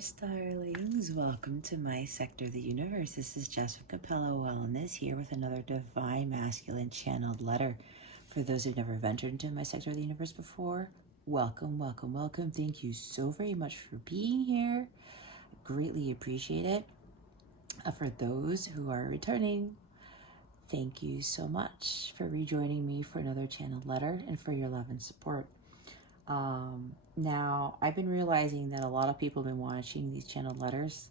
Starlings. Welcome to my sector of the universe. This is Jessica Capella Wellness here with another Divine Masculine channeled letter. For those who've never ventured into my sector of the universe before, welcome, welcome, welcome. Thank you so very much for being here. Greatly appreciate it. For those who are returning, thank you so much for rejoining me for another channeled letter and for your love and support. Now, I've been realizing that a lot of people have been watching these channeled letters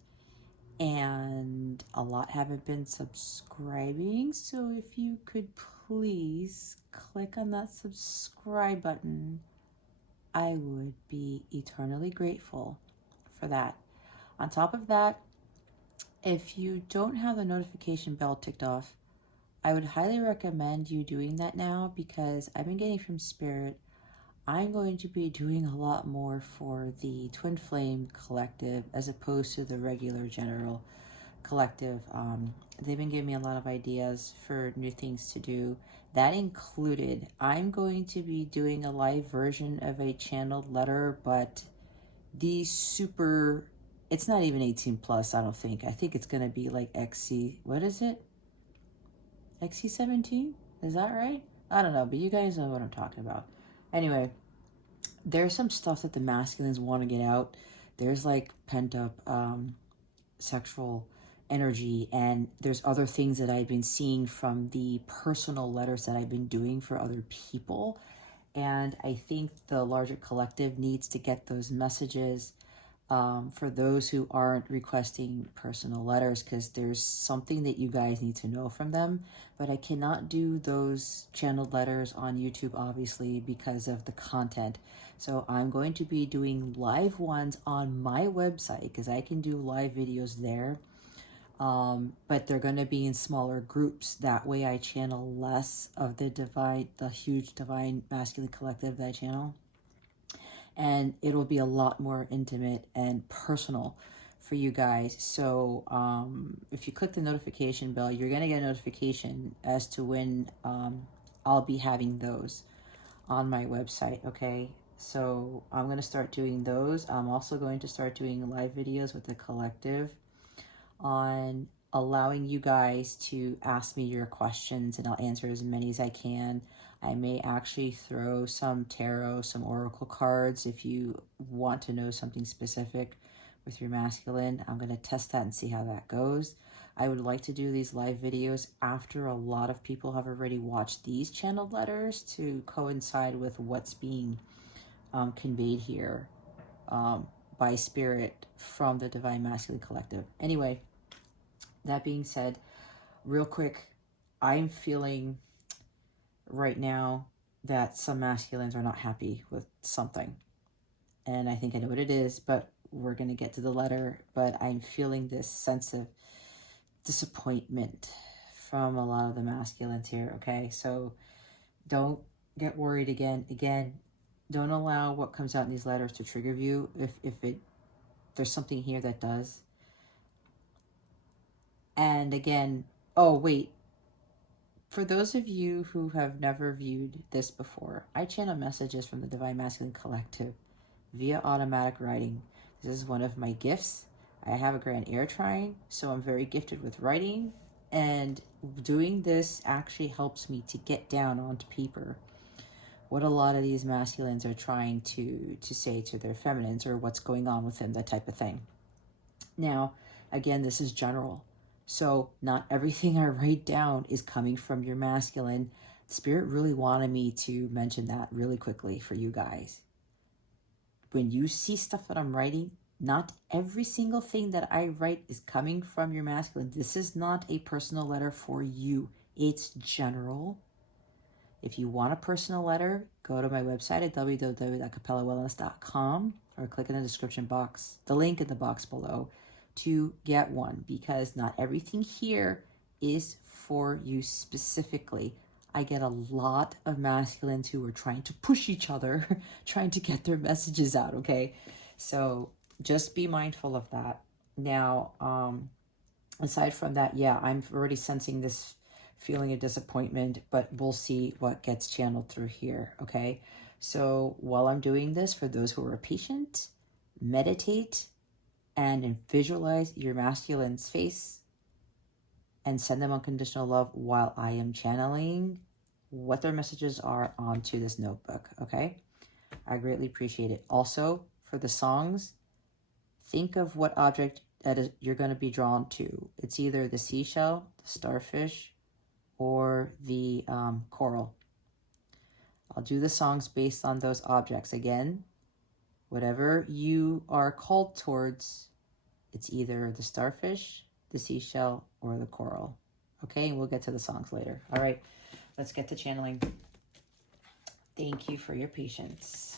and a lot haven't been subscribing. So if you could please click on that subscribe button, I would be eternally grateful for that. On top of that, if you don't have the notification bell ticked off, I would highly recommend you doing that now, because I've been getting from Spirit I'm going to be doing a lot more for the Twin Flame Collective as opposed to the regular general collective. They've been giving me a lot of ideas for new things to do. That included, I'm going to be doing a live version of a channeled letter, but it's not even 18 plus, I don't think. I think it's going to be like XC, what is it? XC17? Is that right? I don't know, but you guys know what I'm talking about. Anyway, there's some stuff that the masculines want to get out. There's like pent up sexual energy, and there's other things that I've been seeing from the personal letters that I've been doing for other people. And I think the larger collective needs to get those messages for those who aren't requesting personal letters, because there's something that you guys need to know from them. But I cannot do those channeled letters on YouTube, obviously, because of the content. So I'm going to be doing live ones on my website, because I can do live videos there. But they're going to be in smaller groups. That way I channel less of the huge divine masculine collective that I channel. And it'll be a lot more intimate and personal for you guys. So if you click the notification bell, you're going to get a notification as to when I'll be having those on my website, okay? So I'm going to start doing those. I'm also going to start doing live videos with the collective on allowing you guys to ask me your questions, and I'll answer as many as I can. I may actually throw some tarot, some oracle cards if you want to know something specific with your masculine. I'm going to test that and see how that goes. I would like to do these live videos after a lot of people have already watched these channeled letters to coincide with what's being conveyed here by Spirit from the Divine Masculine Collective. Anyway, that being said, real quick, I'm feeling right now that some masculines are not happy with something. And I think I know what it is, but we're going to get to the letter. But I'm feeling this sense of disappointment from a lot of the masculines here, okay? So don't get worried again. Don't allow what comes out in these letters to trigger you. If there's something here that does. And again, oh, wait. For those of you who have never viewed this before, I channel messages from the Divine Masculine Collective via automatic writing. This is one of my gifts. I have a grand air trine, so I'm very gifted with writing, and doing this actually helps me to get down onto paper what a lot of these masculines are trying to say to their feminines, or what's going on with them, that type of thing. Now, again, this is general. So not everything I write down is coming from your masculine. Spirit really wanted me to mention that really quickly for you guys. When you see stuff that I'm writing, not every single thing that I write is coming from your masculine. This is not a personal letter for you. It's general. If you want a personal letter, go to my website at www.capellawellness.com or click in the description box, the link in the box below, to get one, because not everything here is for you specifically. I get a lot of masculines who are trying to push each other, trying to get their messages out, okay? So just be mindful of that. Now, aside from that, yeah, I'm already sensing this feeling of disappointment, but we'll see what gets channeled through here, okay? So while I'm doing this, for those who are patient, meditate, and visualize your masculine's face and send them unconditional love while I am channeling what their messages are onto this notebook, okay? I greatly appreciate it. Also, for the songs, think of what object you're going to be drawn to. It's either the seashell, the starfish, or the coral. I'll do the songs based on those objects. Again, whatever you are called towards, it's either the starfish, the seashell, or the coral. Okay, and we'll get to the songs later. All right, let's get to channeling. Thank you for your patience.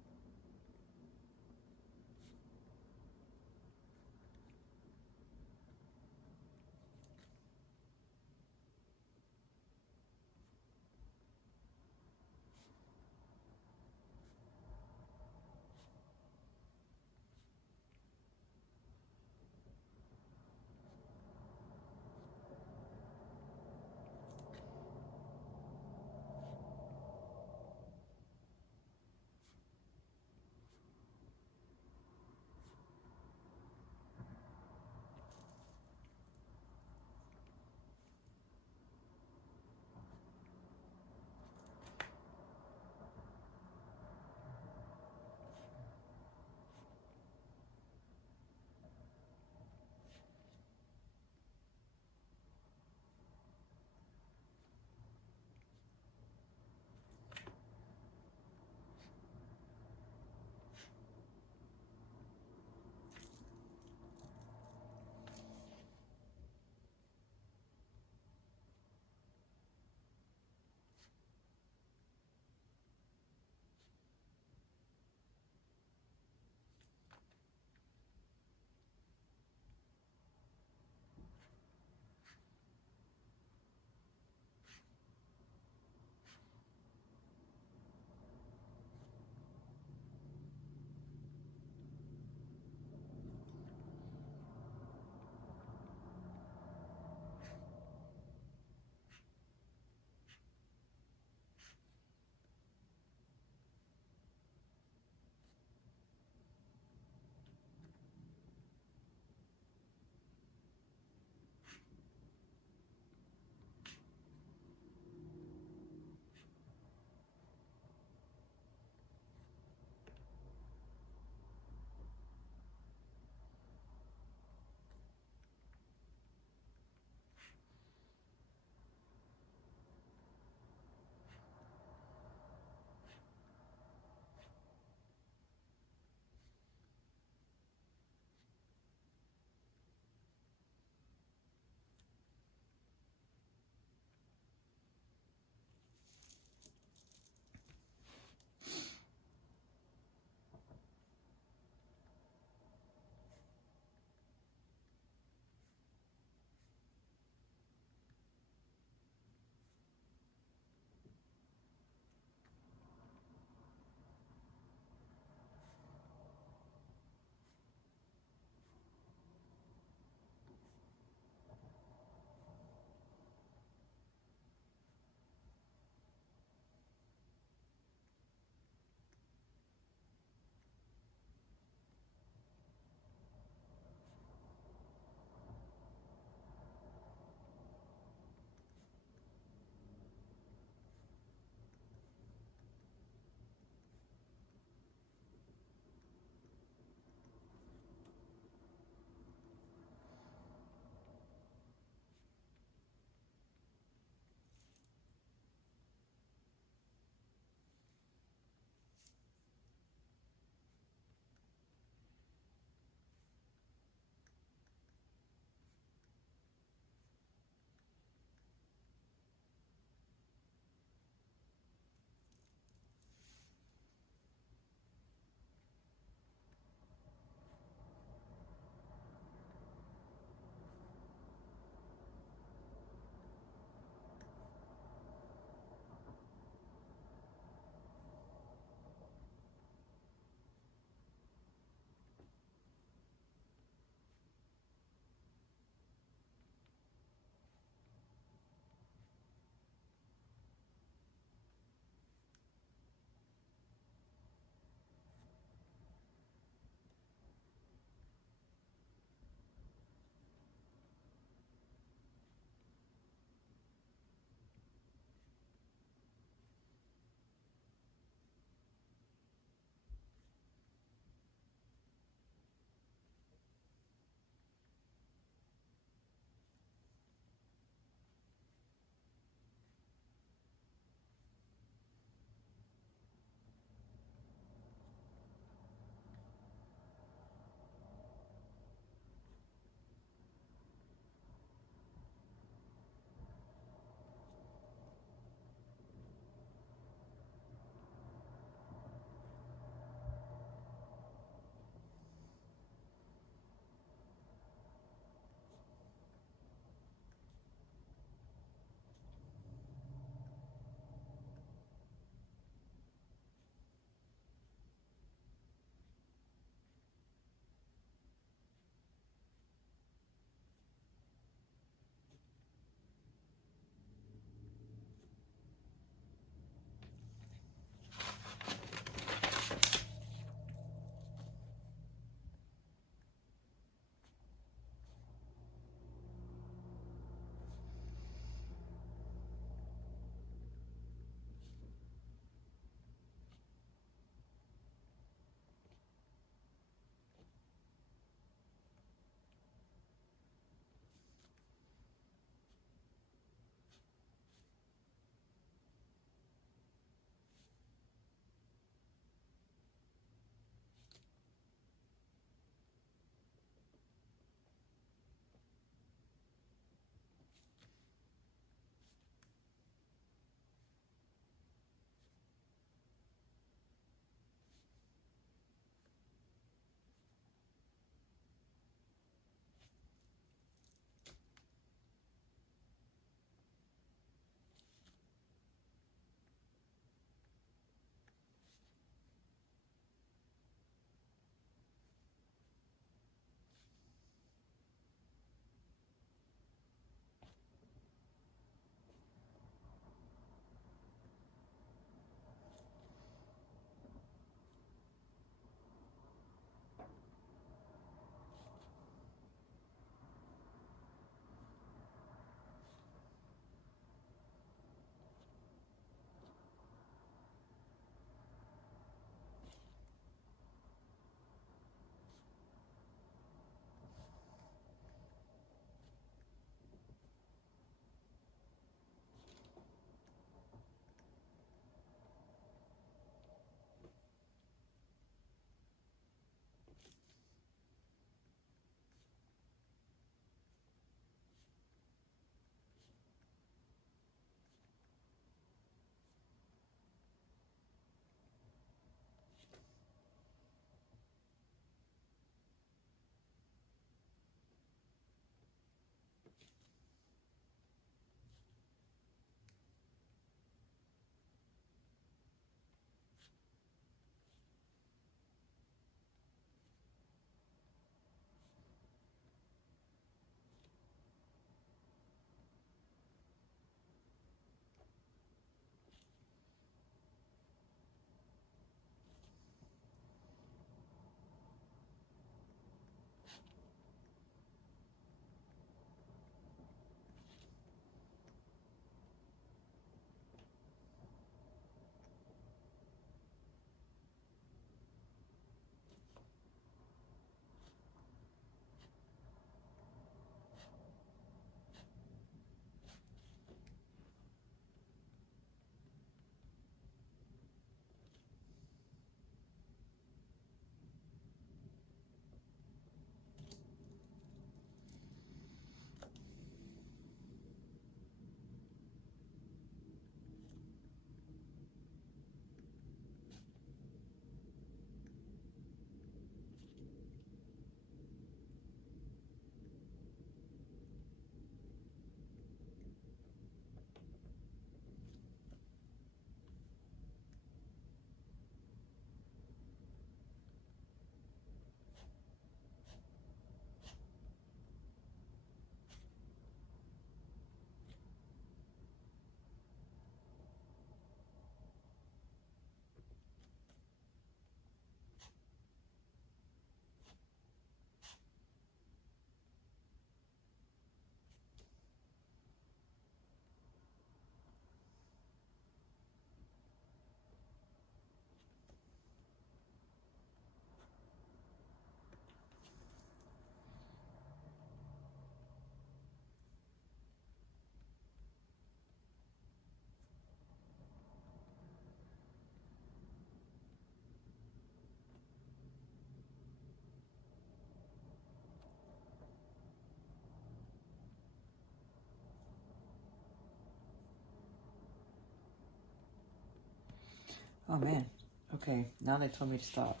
Oh man. Okay, now they told me to stop.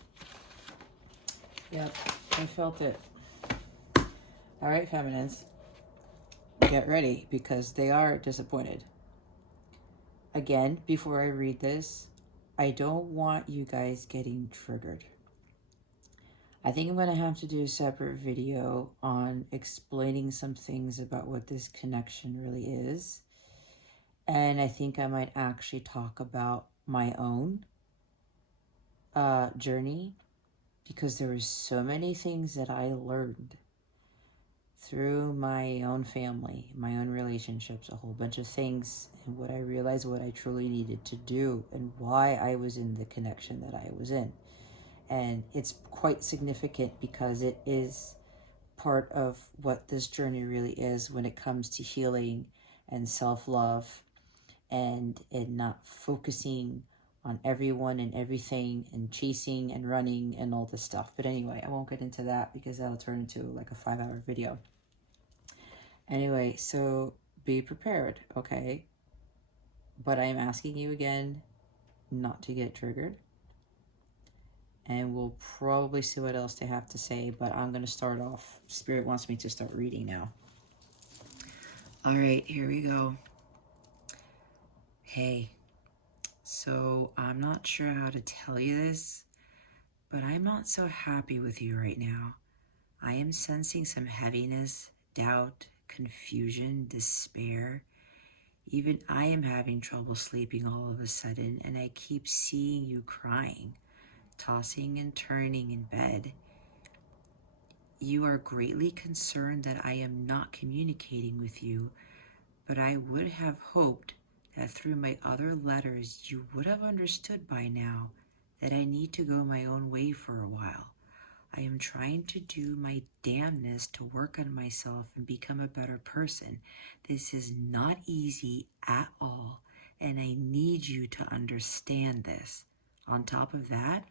Yep, I felt it. All right, feminines, get ready because they are disappointed. Again, before I read this, I don't want you guys getting triggered. I think I'm going to have to do a separate video on explaining some things about what this connection really is. And I think I might actually talk about my own journey, because there were so many things that I learned through my own family, my own relationships, a whole bunch of things, and what I realized what I truly needed to do and why I was in the connection that I was in. And it's quite significant because it is part of what this journey really is when it comes to healing and self-love, and not focusing on everyone and everything and chasing and running and all this stuff. But anyway, I won't get into that because that'll turn into like a 5-hour video. Anyway, so be prepared, okay? But I am asking you again not to get triggered. And we'll probably see what else they have to say, but I'm going to start off. Spirit wants me to start reading now. All right, here we go. Hey, so I'm not sure how to tell you this, but I'm not so happy with you right now. I am sensing some heaviness, doubt, confusion, despair. Even I am having trouble sleeping all of a sudden, and I keep seeing you crying, tossing and turning in bed. You are greatly concerned that I am not communicating with you, but I would have hoped that through my other letters you would have understood by now that I need to go my own way for a while. I am trying to do my damnness to work on myself and become a better person. This is not easy at all, and I need you to understand this. On top of that,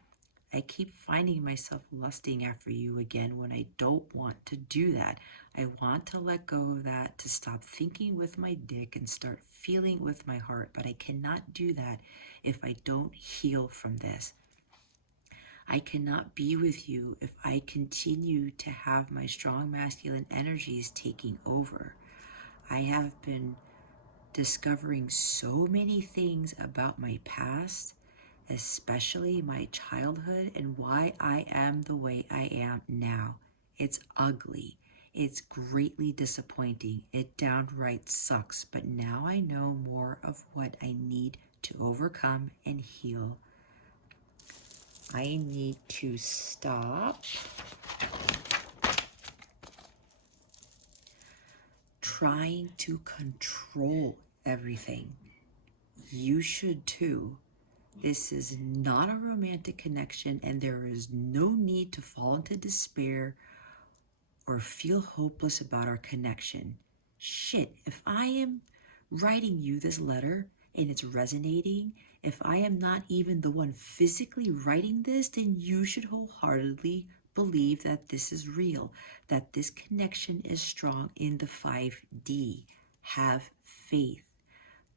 I keep finding myself lusting after you again when I don't want to do that. I want to let go of that, to stop thinking with my dick and start feeling with my heart, but I cannot do that if I don't heal from this. I cannot be with you if I continue to have my strong masculine energies taking over. I have been discovering so many things about my past, especially my childhood, and why I am the way I am now. It's ugly. It's greatly disappointing. It downright sucks, but now I know more of what I need to overcome and heal. I need to stop trying to control everything. You should too. This is not a romantic connection, and there is no need to fall into despair or feel hopeless about our connection. Shit, if I am writing you this letter and it's resonating, if I am not even the one physically writing this, then you should wholeheartedly believe that this is real, that this connection is strong in the 5D. Have faith.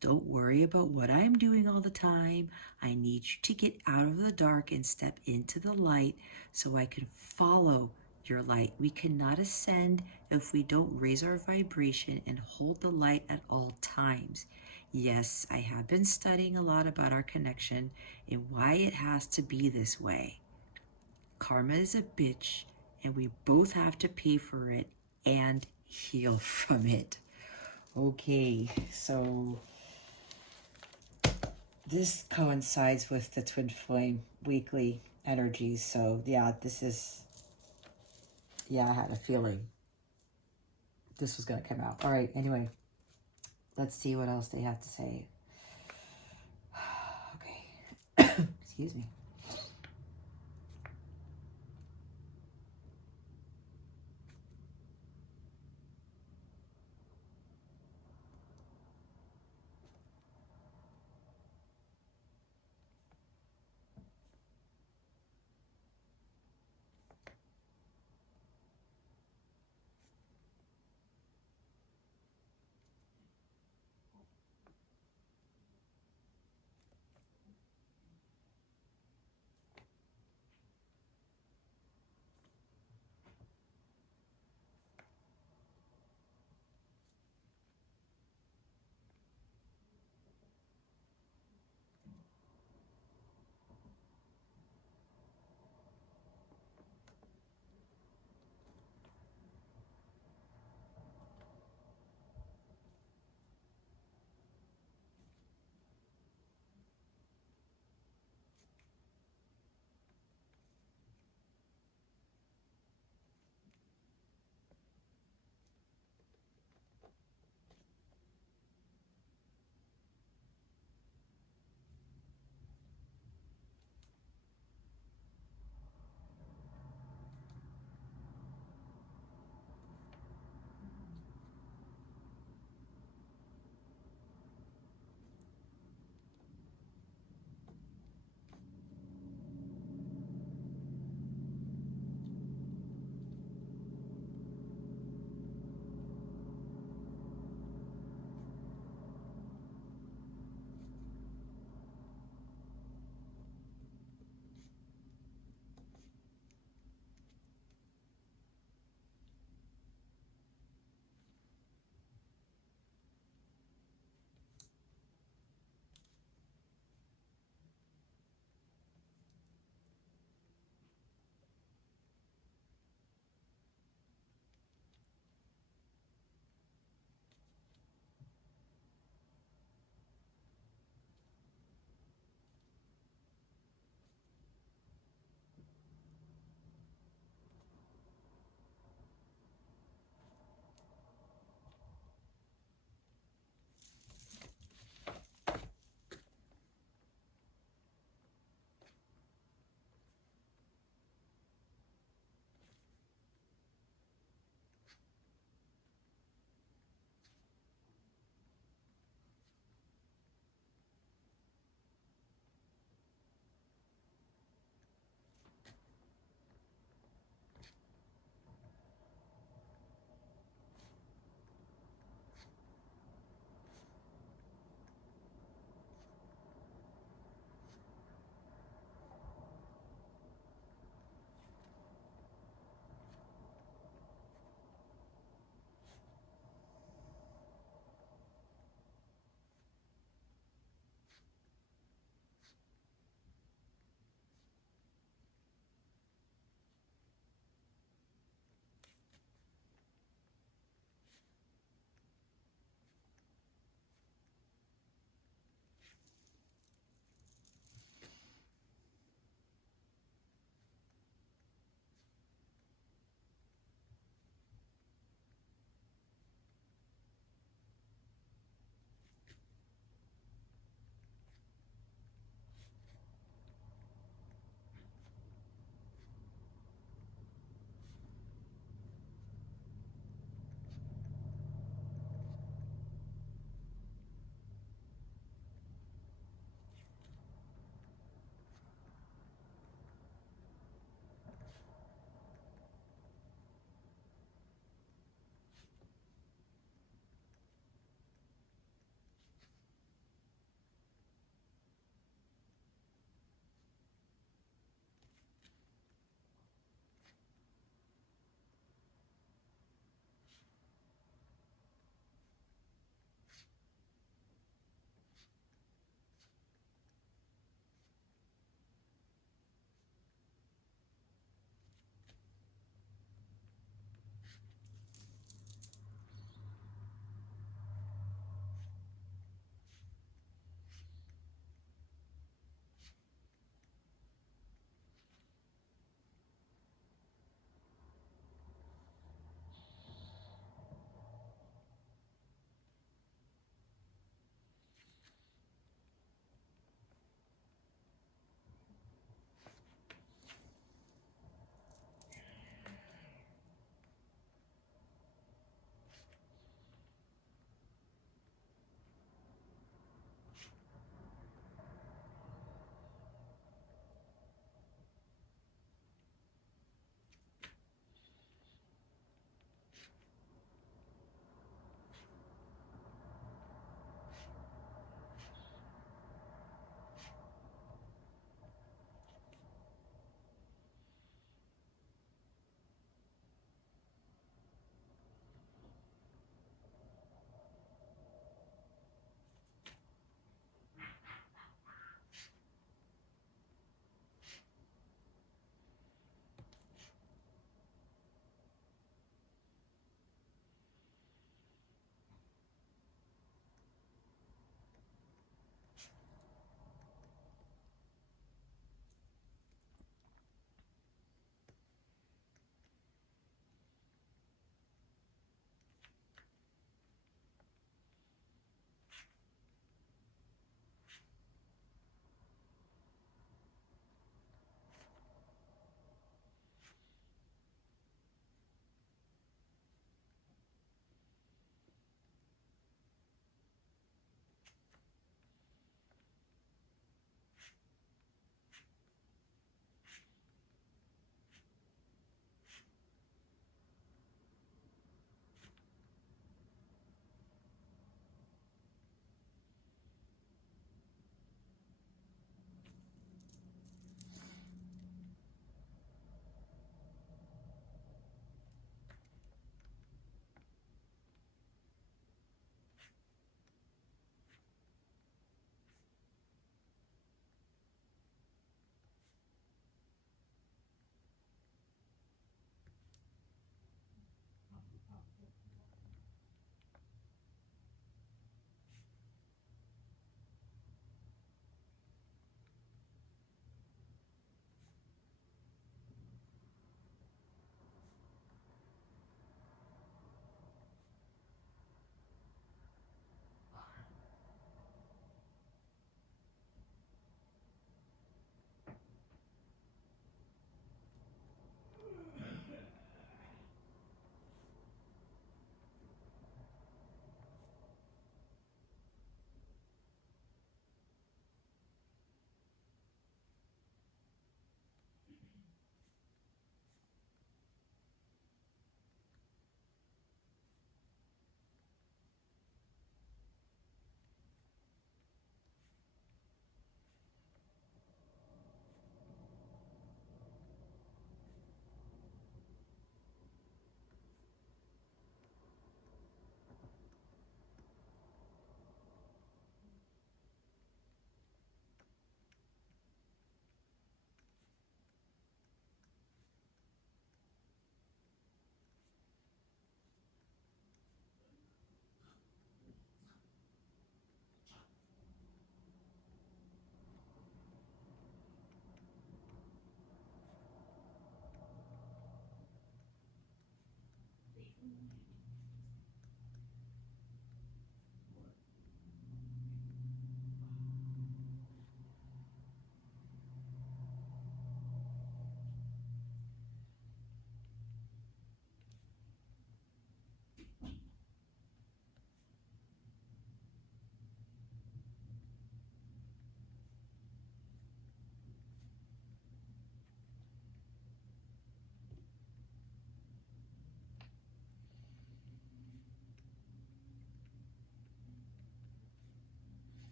Don't worry about what I'm doing all the time. I need you to get out of the dark and step into the light so I can follow your light. We cannot ascend if we don't raise our vibration and hold the light at all times. Yes, I have been studying a lot about our connection and why it has to be this way. Karma is a bitch, and we both have to pay for it and heal from it. Okay, so this coincides with the Twin Flame weekly energies. So yeah, I had a feeling this was going to come out. All right, anyway, let's see what else they have to say. Okay, excuse me.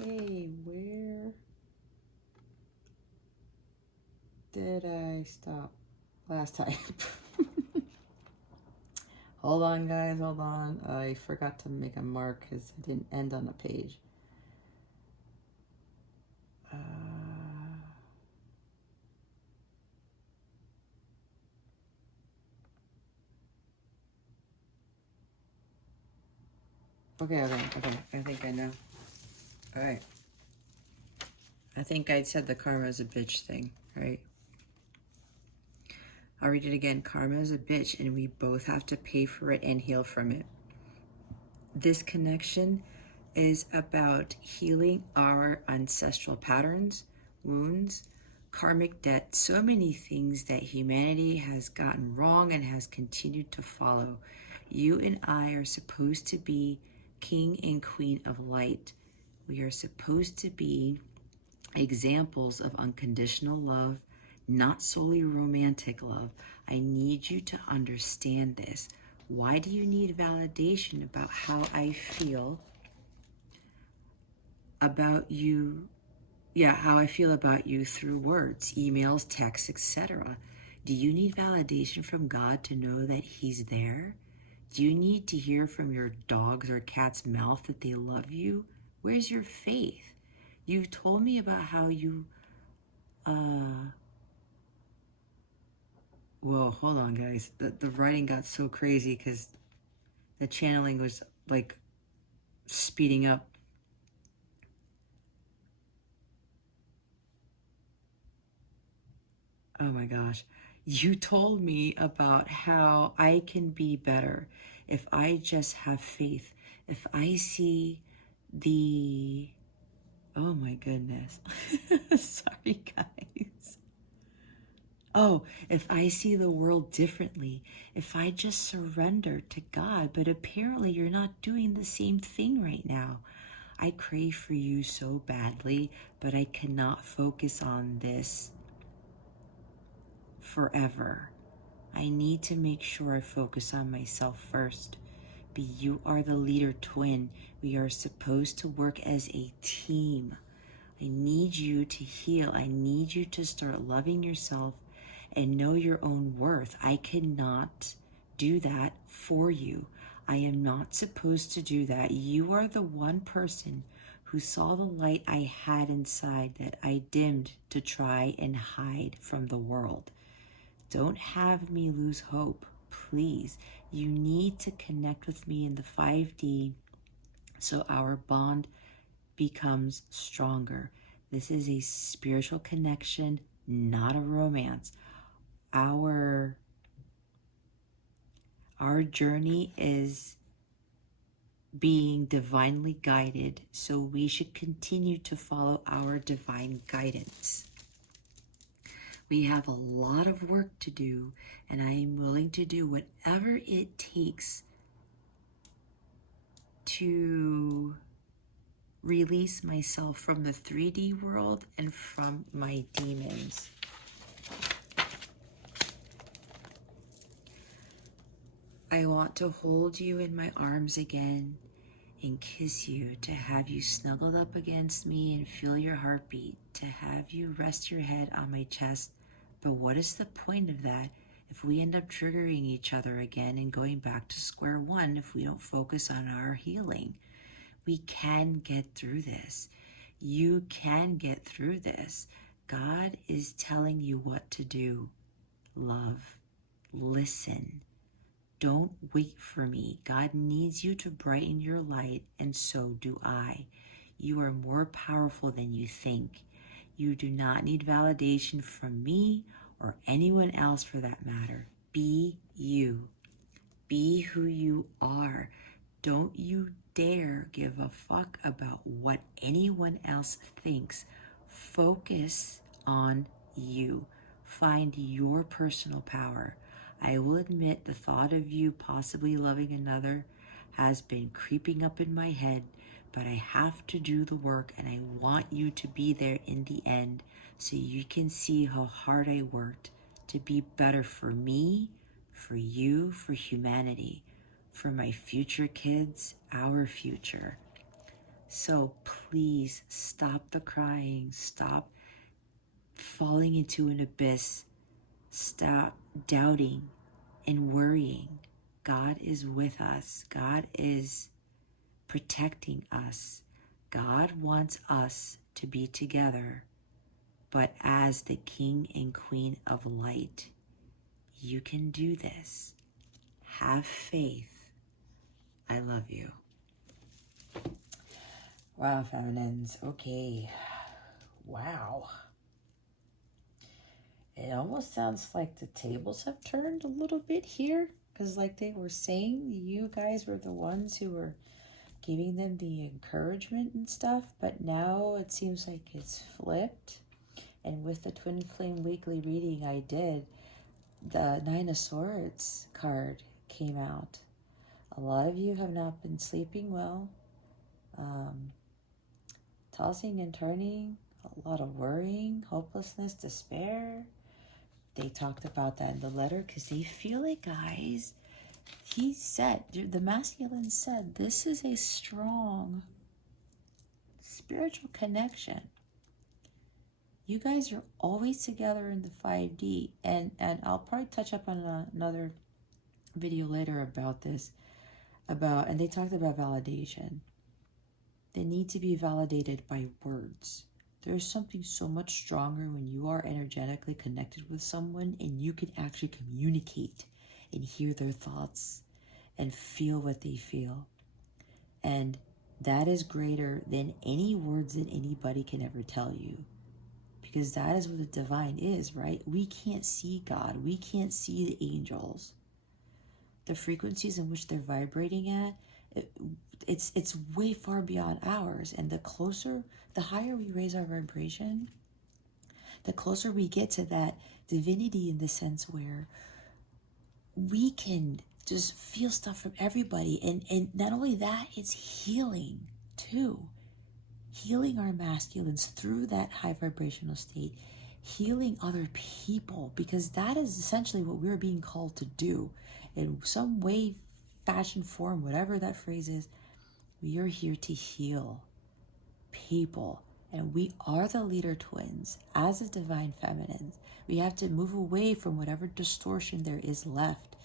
Okay, where did I stop last time? Hold on, guys, hold on. I forgot to make a mark because I didn't end on the page. Okay. I think I know. All right. I think I said the karma is a bitch thing, right? I'll read it again. Karma is a bitch, and we both have to pay for it and heal from it. This connection is about healing our ancestral patterns, wounds, karmic debt, so many things that humanity has gotten wrong and has continued to follow. You and I are supposed to be king and queen of light. We are supposed to be examples of unconditional love, not solely romantic love. I need you to understand this. Why do you need validation about how I feel about you? Yeah, how I feel about you through words, emails, texts, etc. Do you need validation from God to know that He's there? Do you need to hear from your dog's or cat's mouth that they love you? Where's your faith? You've told me about how you, whoa, hold on, guys. The writing got so crazy because the channeling was like speeding up. Oh my gosh. You told me about how I can be better if I just have faith. If I see the. Oh my goodness. Sorry, guys. Oh, if I see the world differently, if I just surrender to God, but apparently you're not doing the same thing right now. I crave for you so badly, but I cannot focus on this forever. I need to make sure I focus on myself first. But you are the leader twin. We are supposed to work as a team. I need you to heal. I need you to start loving yourself and know your own worth. I cannot do that for you. I am not supposed to do that. You are the one person who saw the light I had inside that I dimmed to try and hide from the world. Don't have me lose hope, please. You need to connect with me in the 5D so our bond becomes stronger. This is a spiritual connection, not a romance. Our journey is being divinely guided, so we should continue to follow our divine guidance. We have a lot of work to do, and I am willing to do whatever it takes to release myself from the 3D world and from my demons. I want to hold you in my arms again and kiss you, to have you snuggled up against me and feel your heartbeat, to have you rest your head on my chest. But what is the point of that if we end up triggering each other again and going back to square one if we don't focus on our healing? We can get through this. You can get through this. God is telling you what to do. Love. Listen. Don't wait for me. God needs you to brighten your light, and so do I. You are more powerful than you think. You do not need validation from me or anyone else for that matter. Be you. Be who you are. Don't you dare give a fuck about what anyone else thinks. Focus on you. Find your personal power. I will admit the thought of you possibly loving another has been creeping up in my head, but I have to do the work, and I want you to be there in the end so you can see how hard I worked to be better for me, for you, for humanity, for my future kids, our future. So please stop the crying. Stop falling into an abyss. Stop doubting and worrying. God is with us. God is protecting us. God wants us to be together, but as the King and Queen of Light, you can do this. Have faith. I love you. Wow, feminines. Okay. Wow. It almost sounds like the tables have turned a little bit here, because like they were saying, you guys were the ones who were giving them the encouragement and stuff, but now it seems like it's flipped. And with the Twin Flame Weekly reading I did, the Nine of Swords card came out. A lot of you have not been sleeping well, tossing and turning, a lot of worrying, hopelessness, despair. They talked about that in the letter because they feel it, guys. He said, the masculine said, this is a strong spiritual connection. You guys are always together in the 5D. And I'll probably touch up on another video later about this. And they talked about validation. They need to be validated by words. There's something so much stronger when you are energetically connected with someone and you can actually communicate and hear their thoughts and feel what they feel. And that is greater than any words that anybody can ever tell you. Because that is what the divine is, right? We can't see God. We can't see the angels. The frequencies in which they're vibrating at, it's way far beyond ours. And the higher we raise our vibration, the closer we get to that divinity, in the sense where we can just feel stuff from everybody. And not only that, it's healing too. Healing our masculines through that high vibrational state, healing other people, because that is essentially what we're being called to do. In some way, fashion, form, whatever that phrase is, we are here to heal people. And we are the leader twins as the divine feminines. We have to move away from whatever distortion there is left.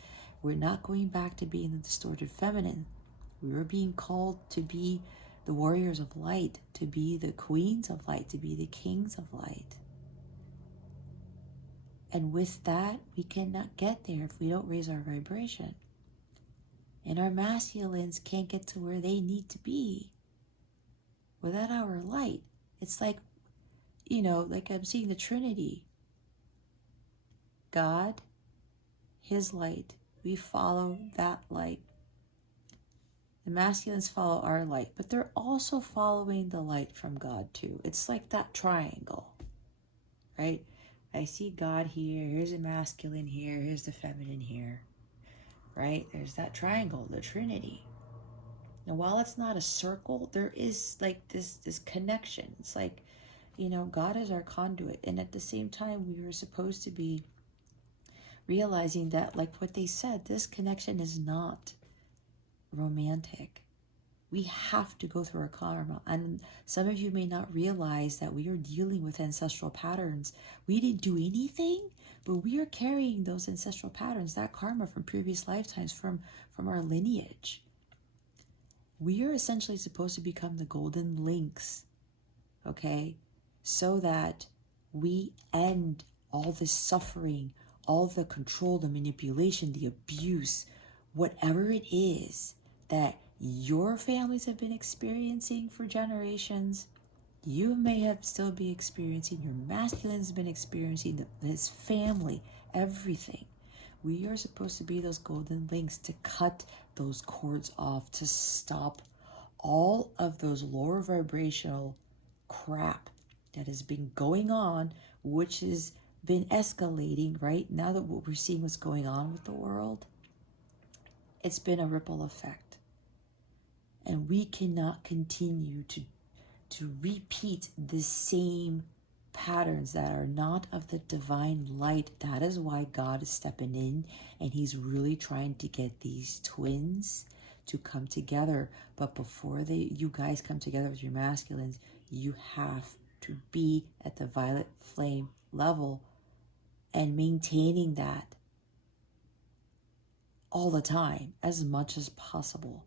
We're not going back to being the distorted feminine. We are being called to be the warriors of light, to be the queens of light, to be the kings of light. And with that, we cannot get there if we don't raise our vibration. And our masculines can't get to where they need to be without our light. It's like, like I'm seeing the Trinity. God, his light. We follow that light. The masculines follow our light, but they're also following the light from God too. It's like that triangle, right? I see God here, here's a masculine here, here's the feminine here, right? There's that triangle, the Trinity. Now, while it's not a circle, there is like this connection. It's like, God is our conduit. And at the same time, we were supposed to be realizing that, like what they said, this connection is not romantic. We have to go through our karma. And some of you may not realize that we are dealing with ancestral patterns. We didn't do anything, but we are carrying those ancestral patterns, that karma from previous lifetimes, from our lineage. We are essentially supposed to become the golden links, okay? So that we end all this suffering, all the control, the manipulation, the abuse, whatever it is that your families have been experiencing for generations. You may have still be experiencing, your masculine has been experiencing, his family, everything. We are supposed to be those golden links to cut those cords off, to stop all of those lower vibrational crap that has been going on, which has been escalating, right? Now that what we're seeing what's going on with the world, it's been a ripple effect. And we cannot continue to repeat the same patterns that are not of the divine light. That is why God is stepping in, and he's really trying to get these twins to come together. But before you guys come together with your masculines, you have to be at the violet flame level and maintaining that all the time, as much as possible.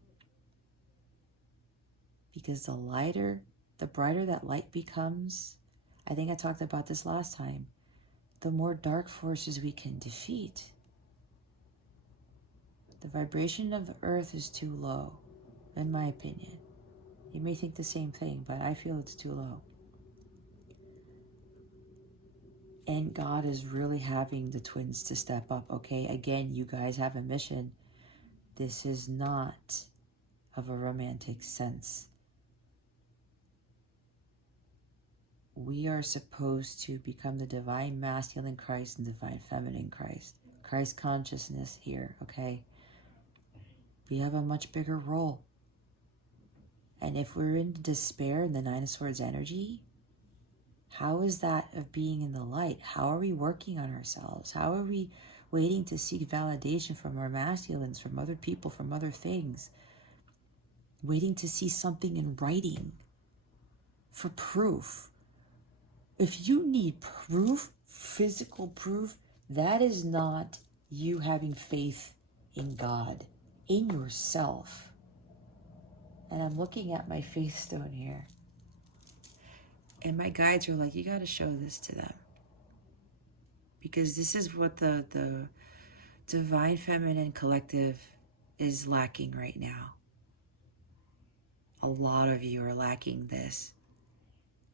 Because the brighter that light becomes, I think I talked about this last time, the more dark forces we can defeat. The vibration of the earth is too low, in my opinion. You may think the same thing, but I feel it's too low. And God is really having the twins to step up, okay? Again, you guys have a mission. This is not of a romantic sense. We are supposed to become the divine masculine Christ and divine feminine Christ. Christ consciousness here, okay? We have a much bigger role. And if we're in despair in the Nine of Swords energy, how is that of being in the light? How are we working on ourselves? How are we waiting to seek validation from our masculines, from other people, from other things? Waiting to see something in writing for proof. If you need proof, physical proof, that is not you having faith in God, in yourself. And I'm looking at my faith stone here. And my guides are like, you got to show this to them. Because this is what the divine feminine collective is lacking right now. A lot of you are lacking this.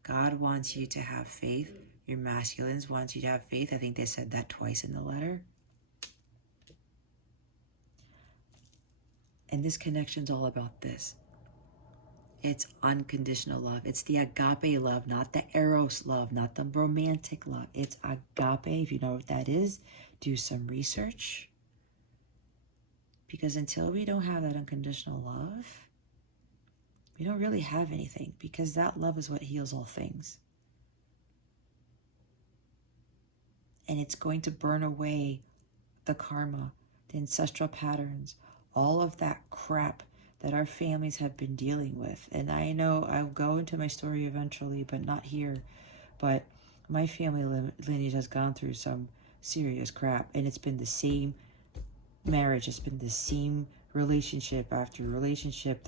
God wants you to have faith. Your masculines want you to have faith. I think they said that twice in the letter. And this connection's all about this. It's unconditional love. It's the agape love, not the eros love, not the romantic love. It's agape. If you know what that is, do some research. Because until we don't have that unconditional love, we don't really have anything. Because that love is what heals all things. And it's going to burn away the karma, the ancestral patterns, all of that crap that our families have been dealing with. And I know I'll go into my story eventually, but not here. But my family lineage has gone through some serious crap. And it's been the same marriage. It's been the same relationship after relationship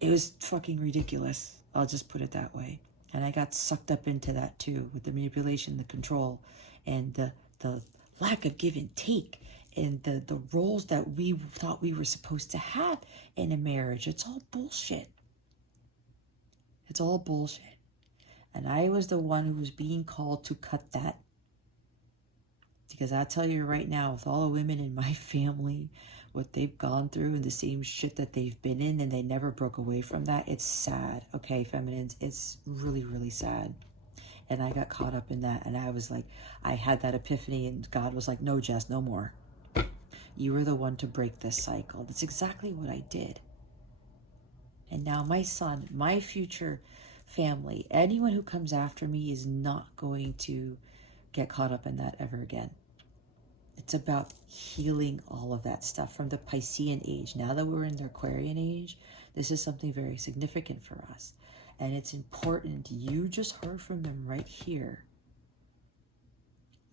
it was fucking ridiculous. I'll just put it that way. And I got sucked up into that too, with the manipulation, the control, and the lack of give and take, and the roles that we thought we were supposed to have in a marriage. It's all bullshit. It's all bullshit. And I was the one who was being called to cut that. Because I tell you right now, with all the women in my family, what they've gone through and the same shit that they've been in, and they never broke away from that, it's sad, okay, feminines? It's really, really sad. And I got caught up in that, and I was like, I had that epiphany, and God was like, no, Jess, no more. You were the one to break this cycle. That's exactly what I did. And now my son, my future family, anyone who comes after me is not going to get caught up in that ever again. It's about healing all of that stuff from the Piscean age. Now that we're in the Aquarian age, this is something very significant for us. And it's important. You just heard from them right here.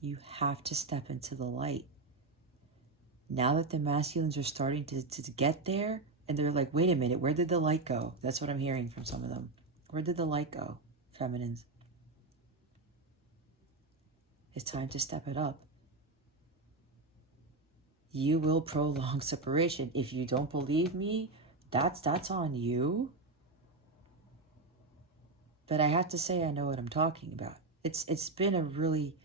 You have to step into the light. Now that the masculines are starting to get there, and they're like, wait a minute, where did the light go? That's what I'm hearing from some of them. Where did the light go, feminines? It's time to step it up. You will prolong separation. If you don't believe me, that's on you. But I have to say I know what I'm talking about. It's been a really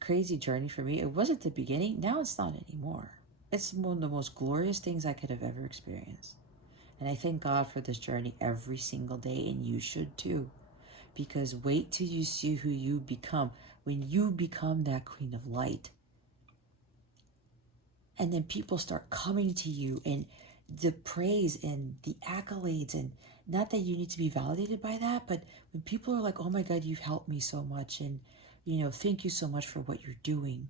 crazy journey for me. It was at the beginning. Now it's not anymore. It's one of the most glorious things I could have ever experienced. And I thank God for this journey every single day, and you should too. Because wait till you see who you become. When you become that queen of light, and then people start coming to you, and the praise and the accolades, and not that you need to be validated by that, but when people are like, oh my God, you've helped me so much, and thank you so much for what you're doing.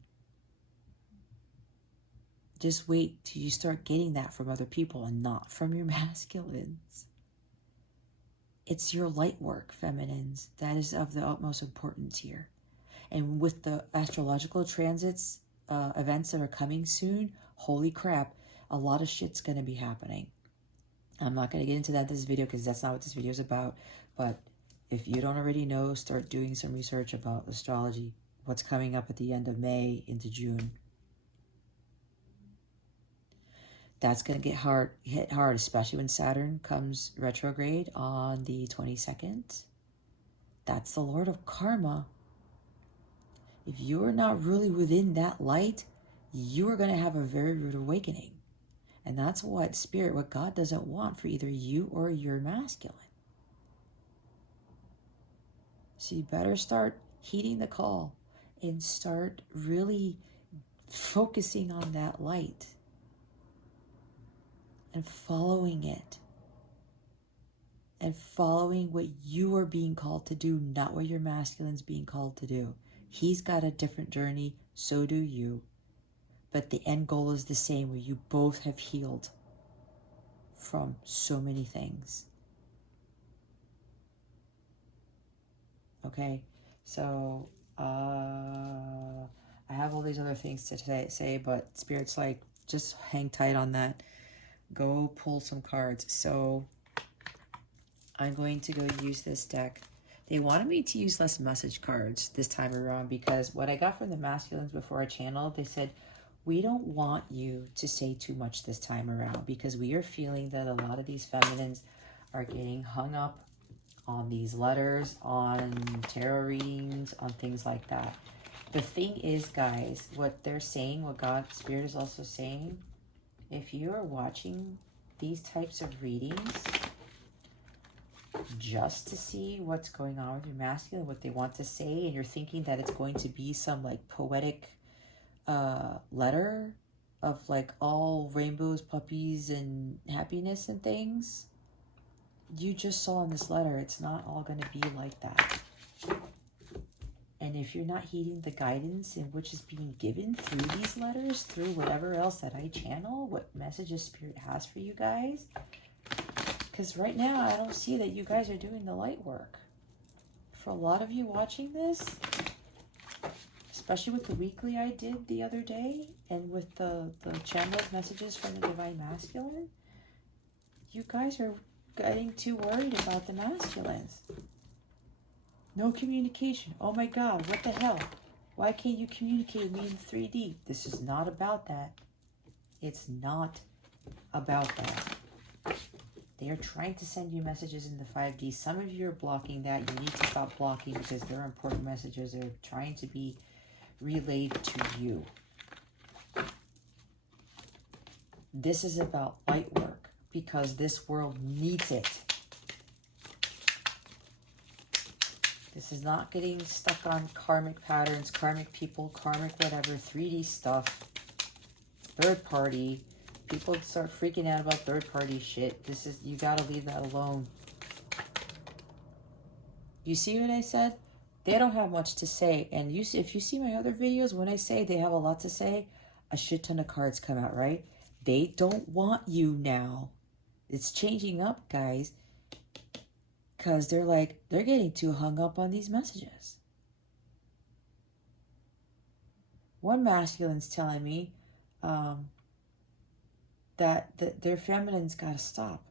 Just wait till you start getting that from other people and not from your masculines. It's your light work, feminines. That is of the utmost importance here. And with the astrological transits, events that are coming soon, holy crap, a lot of shit's going to be happening. I'm not going to get into that in this video because that's not what this video is about. But if you don't already know, start doing some research about astrology. What's coming up at the end of May into June. That's going to hit hard, especially when Saturn comes retrograde on the 22nd. That's the Lord of Karma. If you're not really within that light, you are going to have a very rude awakening. And that's what Spirit, what God doesn't want for either you or your masculine. So you better start heeding the call and start really focusing on that light and following it. And following what you are being called to do, not what your masculine's being called to do. He's got a different journey, so do you. But the end goal is the same, where you both have healed from so many things. Okay, so I have all these other things to say, but Spirit's like, just hang tight on that. Go pull some cards. So I'm going to go use this deck. They wanted me to use less message cards this time around because what I got from the masculines before I channeled, they said, we don't want you to say too much this time around because we are feeling that a lot of these feminines are getting hung up on these letters, on tarot readings, on things like that. The thing is, guys, what they're saying, what God, Spirit is also saying, if you are watching these types of readings just to see what's going on with your masculine, what they want to say, and you're thinking that it's going to be some like poetic letter of like all rainbows, puppies, and happiness and things, you just saw in this letter, it's not all going to be like that. And if you're not heeding the guidance in which is being given through these letters, through whatever else that I channel, what messages Spirit has for you guys, because right now I don't see that you guys are doing the light work. For a lot of you watching this, especially with the weekly I did the other day, and with the channeled messages from the Divine Masculine, you guys are getting too worried about the masculines. No communication. Oh my God, what the hell? Why can't you communicate with me in 3D? This is not about that. It's not about that. They are trying to send you messages in the 5D. Some of you are blocking that. You need to stop blocking because they're important messages. They're trying to be relayed to you. This is about light work because this world needs it. This is not getting stuck on karmic patterns, karmic people, karmic whatever, 3D stuff, third party. People start freaking out about third party shit. This is, you gotta leave that alone. You see what I said? They don't have much to say. And you, if you see my other videos, when I say they have a lot to say, a shit ton of cards come out, right? They don't want you now. It's changing up, guys. Because they're like, they're getting too hung up on these messages. One masculine's telling me that their feminine's got to stop.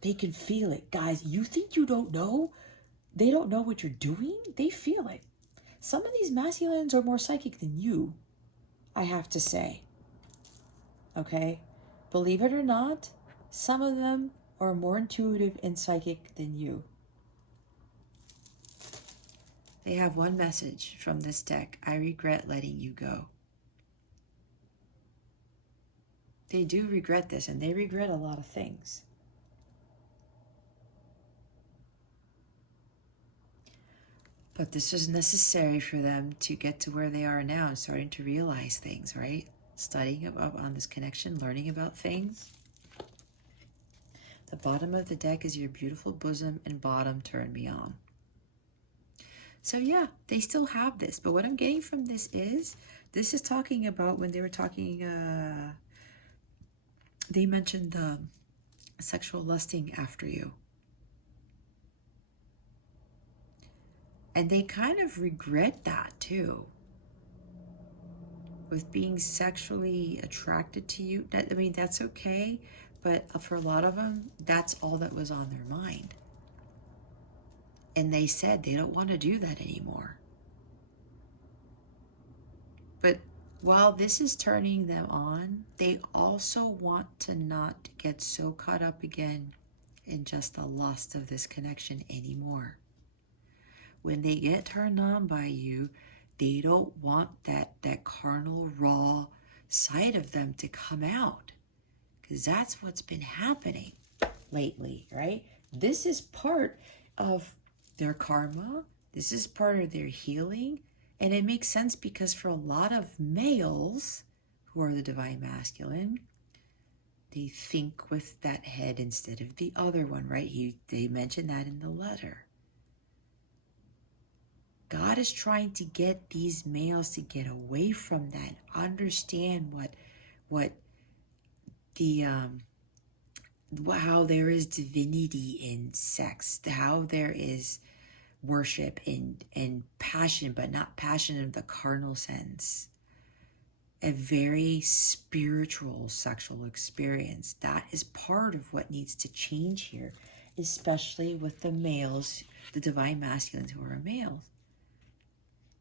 They can feel it. Guys, you think you don't know? They don't know what you're doing? They feel it. Some of these masculines are more psychic than you, I have to say. Okay? Believe it or not, some of them are more intuitive and psychic than you. They have one message from this deck. I regret letting you go. They do regret this, and they regret a lot of things. But this was necessary for them to get to where they are now and starting to realize things, right? Studying up on this connection, learning about things. The bottom of the deck is your beautiful bosom, and bottom turn me on. So yeah, they still have this. But what I'm getting from this is This is talking about when they were talking, they mentioned the sexual lusting after you. And they kind of regret that too. With being sexually attracted to you. I mean, that's okay. But for a lot of them, that's all that was on their mind. And they said they don't want to do that anymore. But while this is turning them on, they also want to not get so caught up again in just the lust of this connection anymore. When they get turned on by you, they don't want that carnal, raw side of them to come out. Because that's what's been happening lately, right? This is part of their karma. This is part of their healing. And it makes sense because for a lot of males who are the divine masculine, they think with that head instead of the other one, right? They mentioned that in the letter. God is trying to get these males to get away from that, understand what the how there is divinity in sex, how there is worship and passion, but not passion in the carnal sense. A very spiritual sexual experience. That is part of what needs to change here, especially with the males, the divine masculines who are males.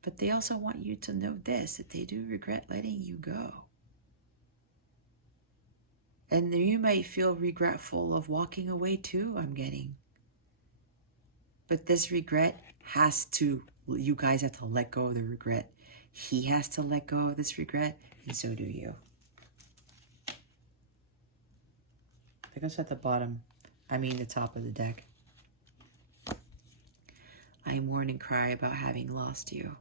But they also want you to know this, that they do regret letting you go. And you might feel regretful of walking away too, I'm getting. But this regret has to, you guys have to let go of the regret. He has to let go of this regret, and so do you. Pick us at the bottom, the top of the deck. I mourn and cry about having lost you.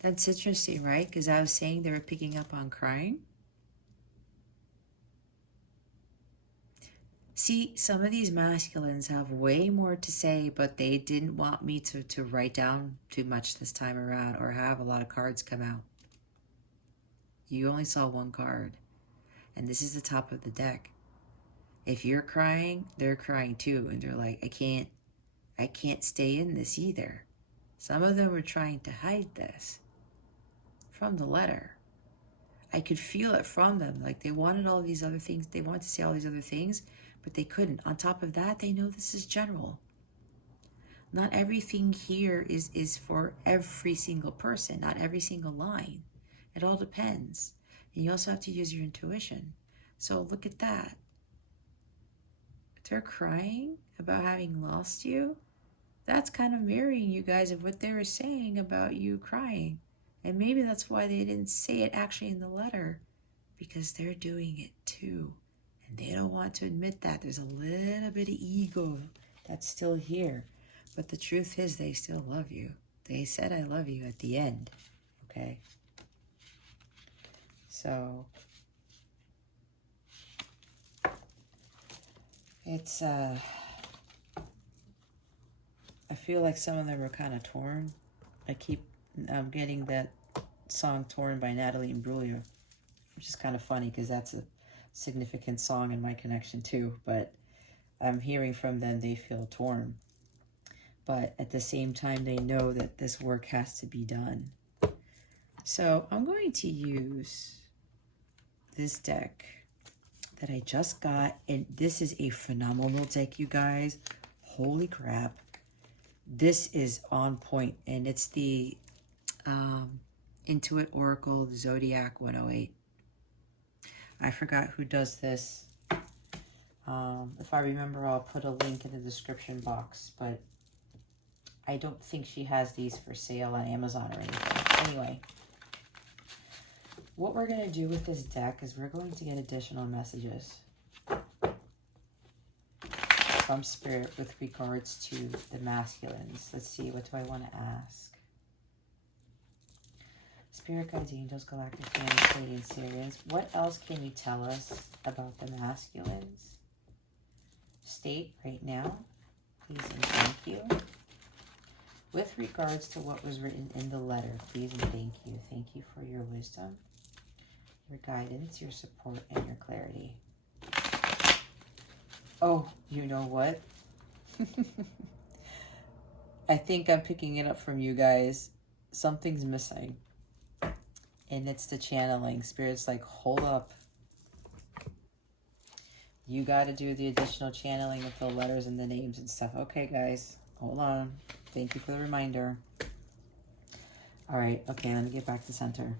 That's interesting, right? Because I was saying they were picking up on crying. See, some of these masculines have way more to say, but they didn't want me to write down too much this time around or have a lot of cards come out. You only saw one card, and this is the top of the deck. If you're crying, they're crying too, and they're like, I can't stay in this either. Some of them were trying to hide this from the letter. I could feel it from them. Like they wanted all these other things. They wanted to say all these other things, but they couldn't. On top of that, they know this is general. Not everything here is for every single person, not every single line. It all depends. And you also have to use your intuition. So look at that. They're crying about having lost you. That's kind of mirroring you guys of what they were saying about you crying. And maybe that's why they didn't say it actually in the letter, because they're doing it too. And they don't want to admit that. There's a little bit of ego that's still here. But the truth is they still love you. They said I love you at the end. Okay? So it's I feel like some of them are kind of torn. I'm getting that song Torn by Natalie Imbruglia, which is kind of funny because that's a significant song in my connection too. But I'm hearing from them they feel torn. But at the same time, they know that this work has to be done. So I'm going to use this deck that I just got. And this is a phenomenal deck, you guys. Holy crap. This is on point. And it's the Intuit Oracle Zodiac 108. I forgot who does this. If I remember, I'll put a link in the description box. But I don't think she has these for sale on Amazon or anything. Anyway, what we're going to do with this deck is we're going to get additional messages from Spirit with regards to the masculines. Let's see, what do I want to ask? Spirit guides, angels, galactic family, Pleiadian, Sirians. What else can you tell us about the masculines? State right now, please and thank you. with regards to what was written in the letter, please and thank you. Thank you for your wisdom, your guidance, your support, and your clarity. Oh, you know what? I think I'm picking it up from you guys. Something's missing. And it's the channeling. Spirit's like, hold up. You got to do the additional channeling with the letters and the names and stuff. Okay, guys. Hold on. Thank you for the reminder. All right. Okay, let me get back to center.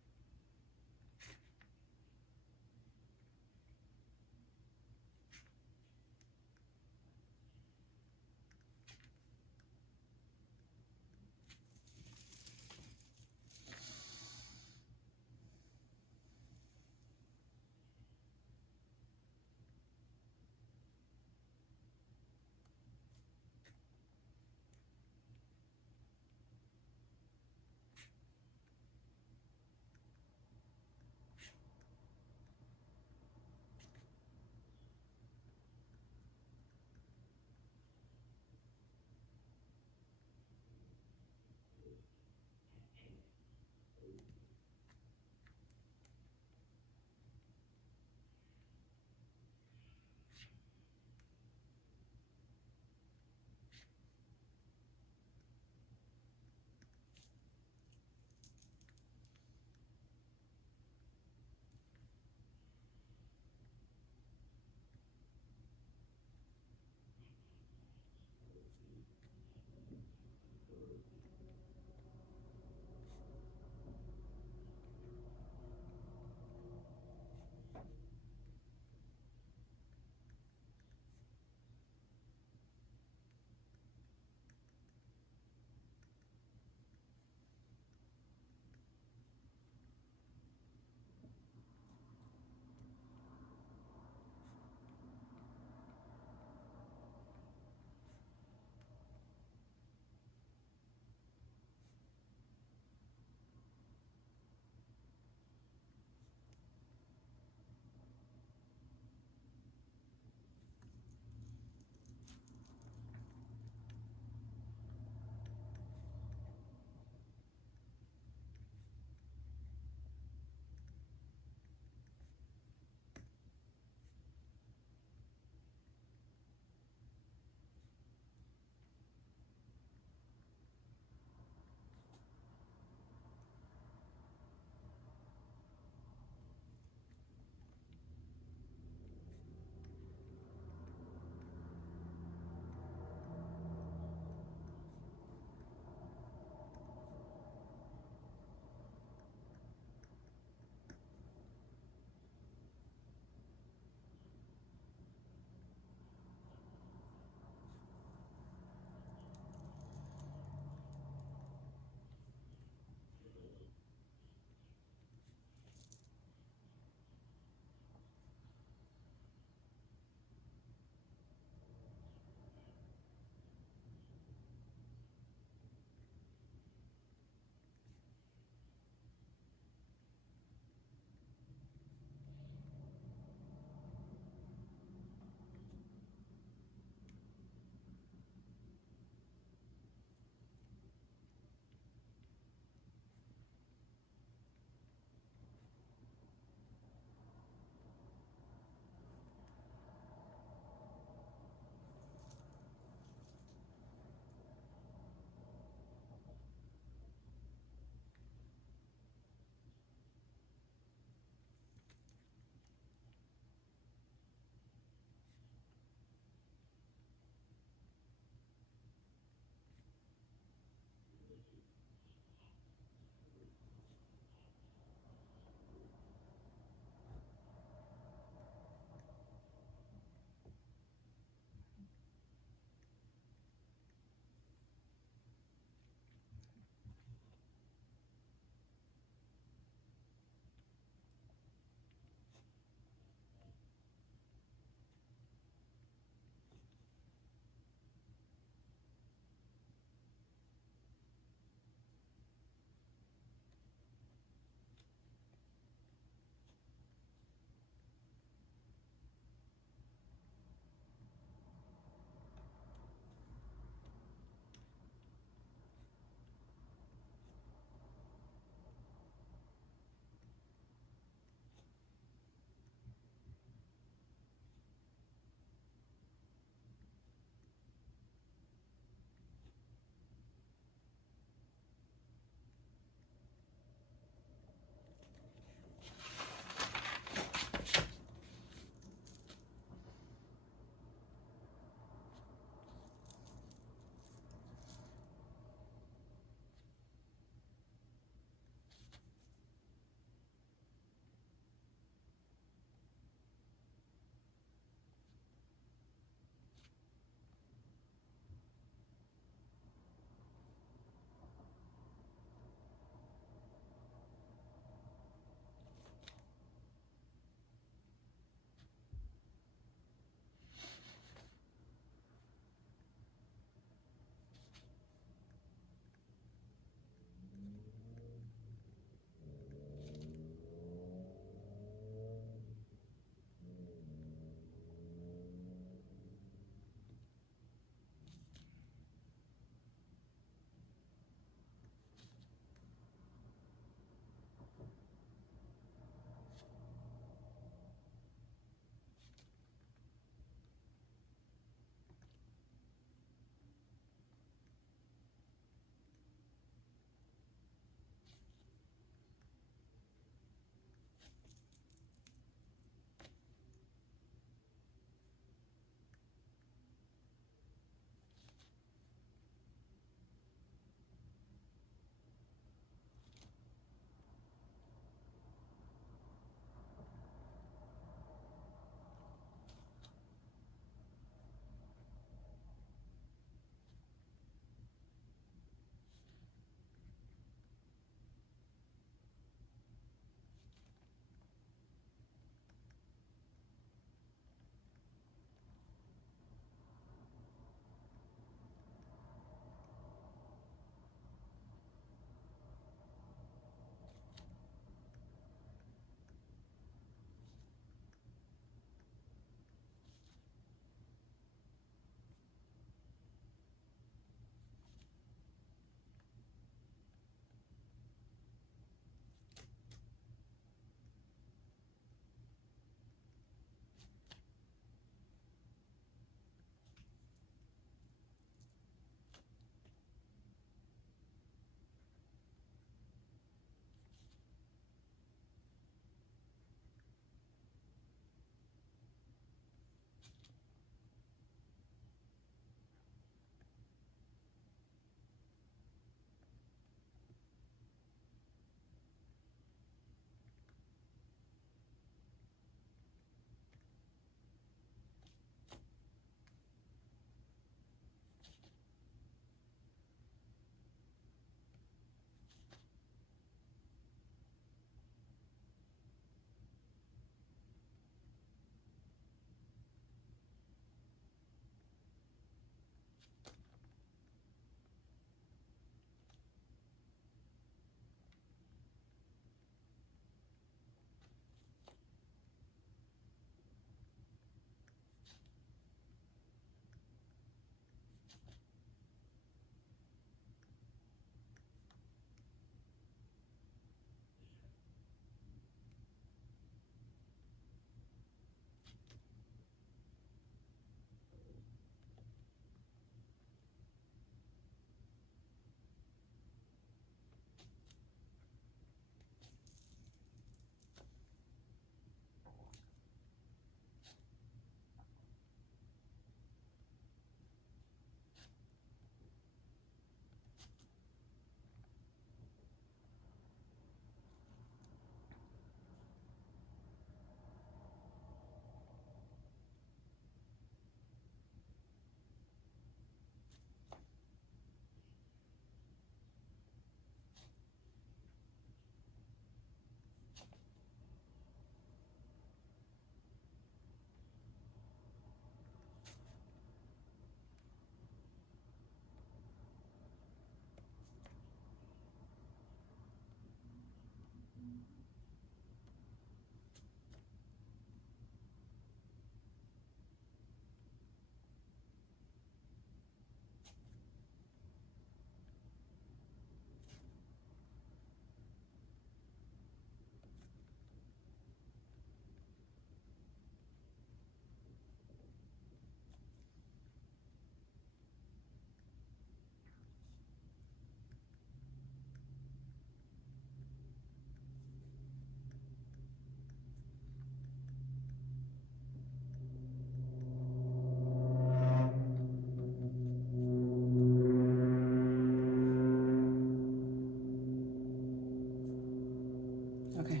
Okay.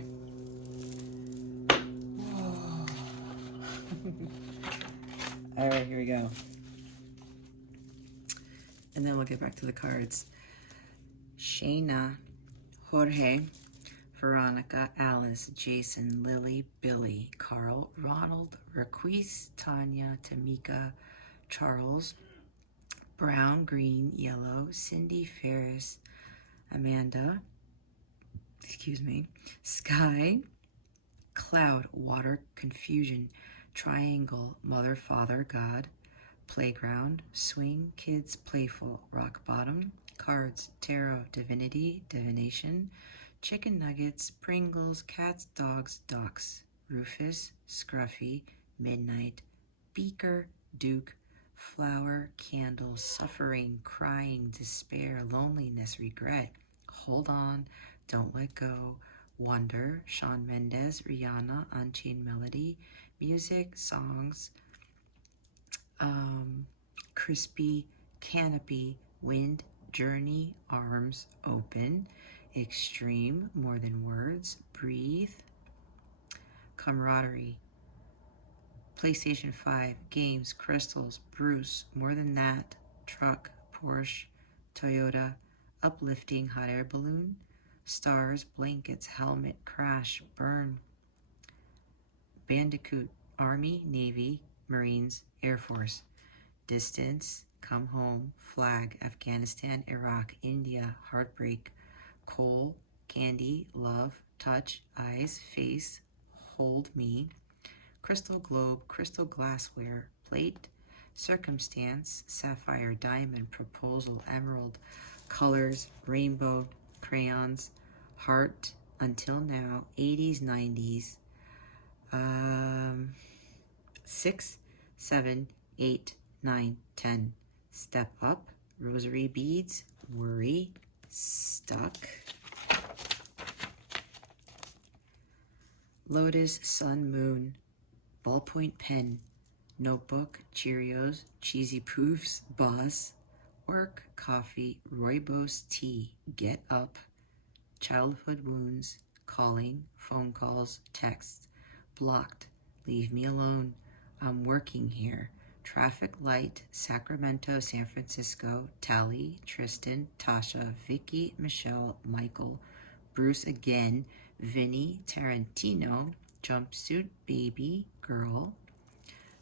All right, here we go. And then we'll get back to the cards. Shayna, Jorge, Veronica, Alice, Jason, Lily, Billy, Carl, Ronald, Raquise, Tanya, Tamika, Charles, Brown, Green, Yellow, Cindy, Ferris, Amanda, Sky, Cloud, Water, Confusion, Triangle, Mother, Father, God, Playground, Swing, Kids, Playful, Rock Bottom, Cards, Tarot, Divinity, Divination, Chicken Nuggets, Pringles, Cats, Dogs, Ducks, Rufus, Scruffy, Midnight, Beaker, Duke, Flower, Candles, Suffering, Crying, Despair, Loneliness, Regret, Hold On, Don't Let Go, Wonder, Shawn Mendes, Rihanna, Unchained Melody, Music, Songs, Crispy, Canopy, Wind, Journey, Arms, Open, Extreme, More Than Words, Breathe, Camaraderie, PlayStation 5, Games, Crystals, Bruce, More Than That, Truck, Porsche, Toyota, Uplifting, Hot Air Balloon, Stars, Blankets, Helmet, Crash, Burn, Bandicoot, Army, Navy, Marines, Air Force, Distance, Come Home, Flag, Afghanistan, Iraq, India, Heartbreak, Coal, Candy, Love, Touch, Eyes, Face, Hold Me, Crystal Globe, Crystal Glassware, Plate, Circumstance, Sapphire, Diamond, Proposal, Emerald, Colors, Rainbow, Crayons, Heart, Until Now, 80s, 90s, 6, 7, 8, 9, 10. Step Up, Rosary Beads, Worry, Stuck, Lotus, Sun, Moon, Ballpoint Pen, Notebook, Cheerios, Cheesy Poofs, Boss, Work, Coffee, Rooibos Tea, Get Up, Childhood Wounds, Calling, Phone Calls, Texts, Blocked, Leave Me Alone, I'm Working Here, Traffic Light, Sacramento, San Francisco, Tally, Tristan, Tasha, Vicky, Michelle, Michael, Bruce again, Vinny, Tarantino, Jumpsuit, Baby, Girl,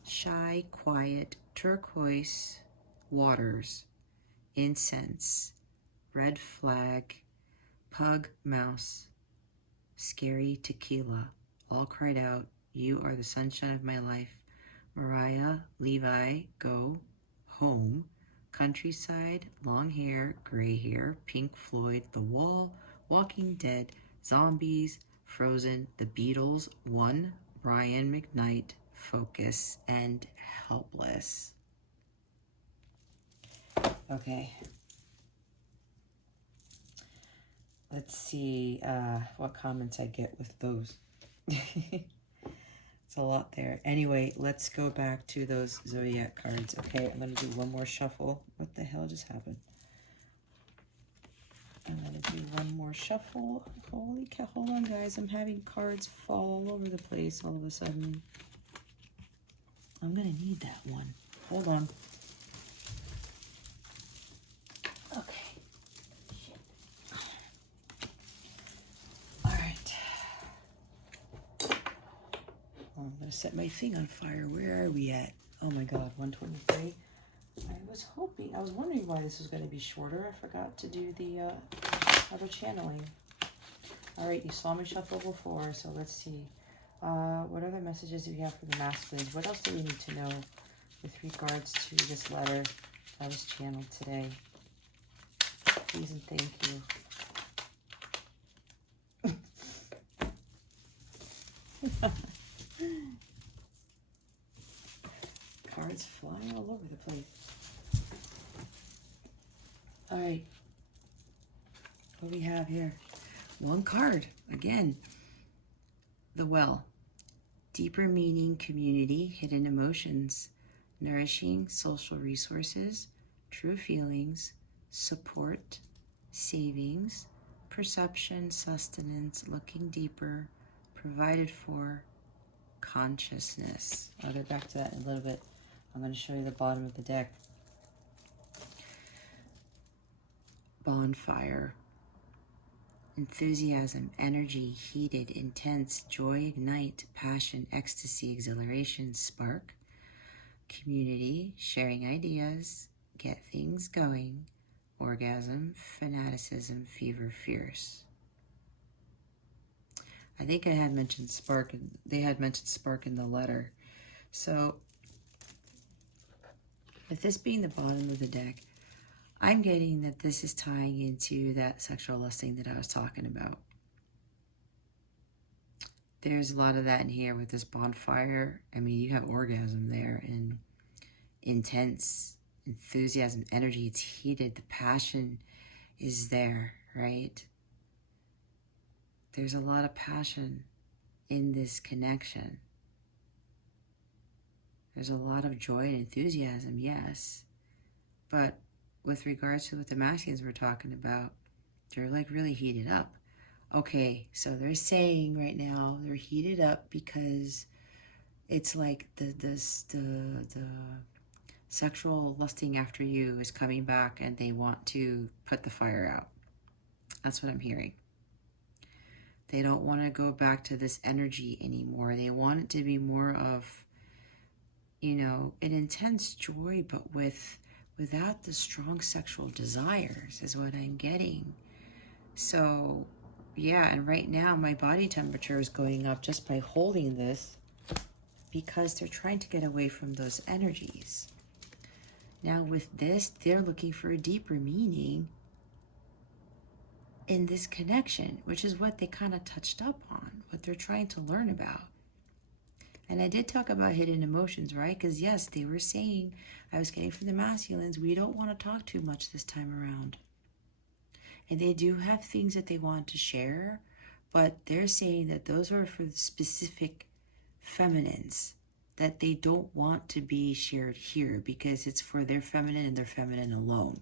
Shy, Quiet, Turquoise, Waters, Incense, Red Flag, Pug, Mouse, Scary, Tequila, all cried out, You are the sunshine of my life. Mariah, Levi, Go, Home, Countryside, Long Hair, Gray Hair, Pink Floyd, The Wall, Walking Dead, Zombies, Frozen, The Beatles, One, Brian McKnight, Focus, and Helpless. Okay. Let's see what comments I get with those. It's a lot there. Anyway, let's go back to those Zodiac cards. Okay, I'm going to do one more shuffle. What the hell just happened? I'm going to do one more shuffle. Holy cow. Hold on, guys. I'm having cards fall all over the place all of a sudden. I'm going to need that one. Hold on. Okay. Shit. All right. Oh, I'm going to set my thing on fire. Where are we at? Oh my God, 123. I was wondering why this was going to be shorter. I forgot to do the other channeling. All right, you saw me shuffle before, so let's see. What other messages do we have for the masculines? What else do we need to know with regards to this letter that was channeled today? Please and thank you. Cards flying all over the place. All right. What do we have here? One card. Again. The Well. Deeper meaning, community, hidden emotions, nourishing social resources, true feelings, support, savings, perception, sustenance, looking deeper, provided for, consciousness. I'll get back to that in a little bit. I'm going to show you the bottom of the deck. Bonfire. Enthusiasm, energy, heated, intense, joy, ignite, passion, ecstasy, exhilaration, spark. Community, sharing ideas, get things going. Orgasm, fanaticism, fever, fierce. I think I had mentioned spark, and they had mentioned spark in the letter. So, with this being the bottom of the deck, I'm getting that this is tying into that sexual lusting that I was talking about. There's a lot of that in here with this bonfire. I mean, you have orgasm there and intense enthusiasm, energy. It's heated. The passion is there, right? There's a lot of passion in this connection. There's a lot of joy and enthusiasm, yes. But with regards to what the masculines were talking about, they're like really heated up. Okay, so they're saying right now they're heated up because it's like the sexual lusting after you is coming back and they want to put the fire out. That's what I'm hearing. They don't want to go back to this energy anymore. They want it to be more of, you know, an intense joy, but without the strong sexual desires is what I'm getting. So, yeah, and right now my body temperature is going up just by holding this because they're trying to get away from those energies. Now with this, they're looking for a deeper meaning in this connection, which is what they kind of touched up on, what they're trying to learn about. And I did talk about hidden emotions, right? Because yes, they were saying, I was getting from the masculines, we don't want to talk too much this time around. And they do have things that they want to share, but they're saying that those are for specific feminines, that they don't want to be shared here because it's for their feminine and their feminine alone.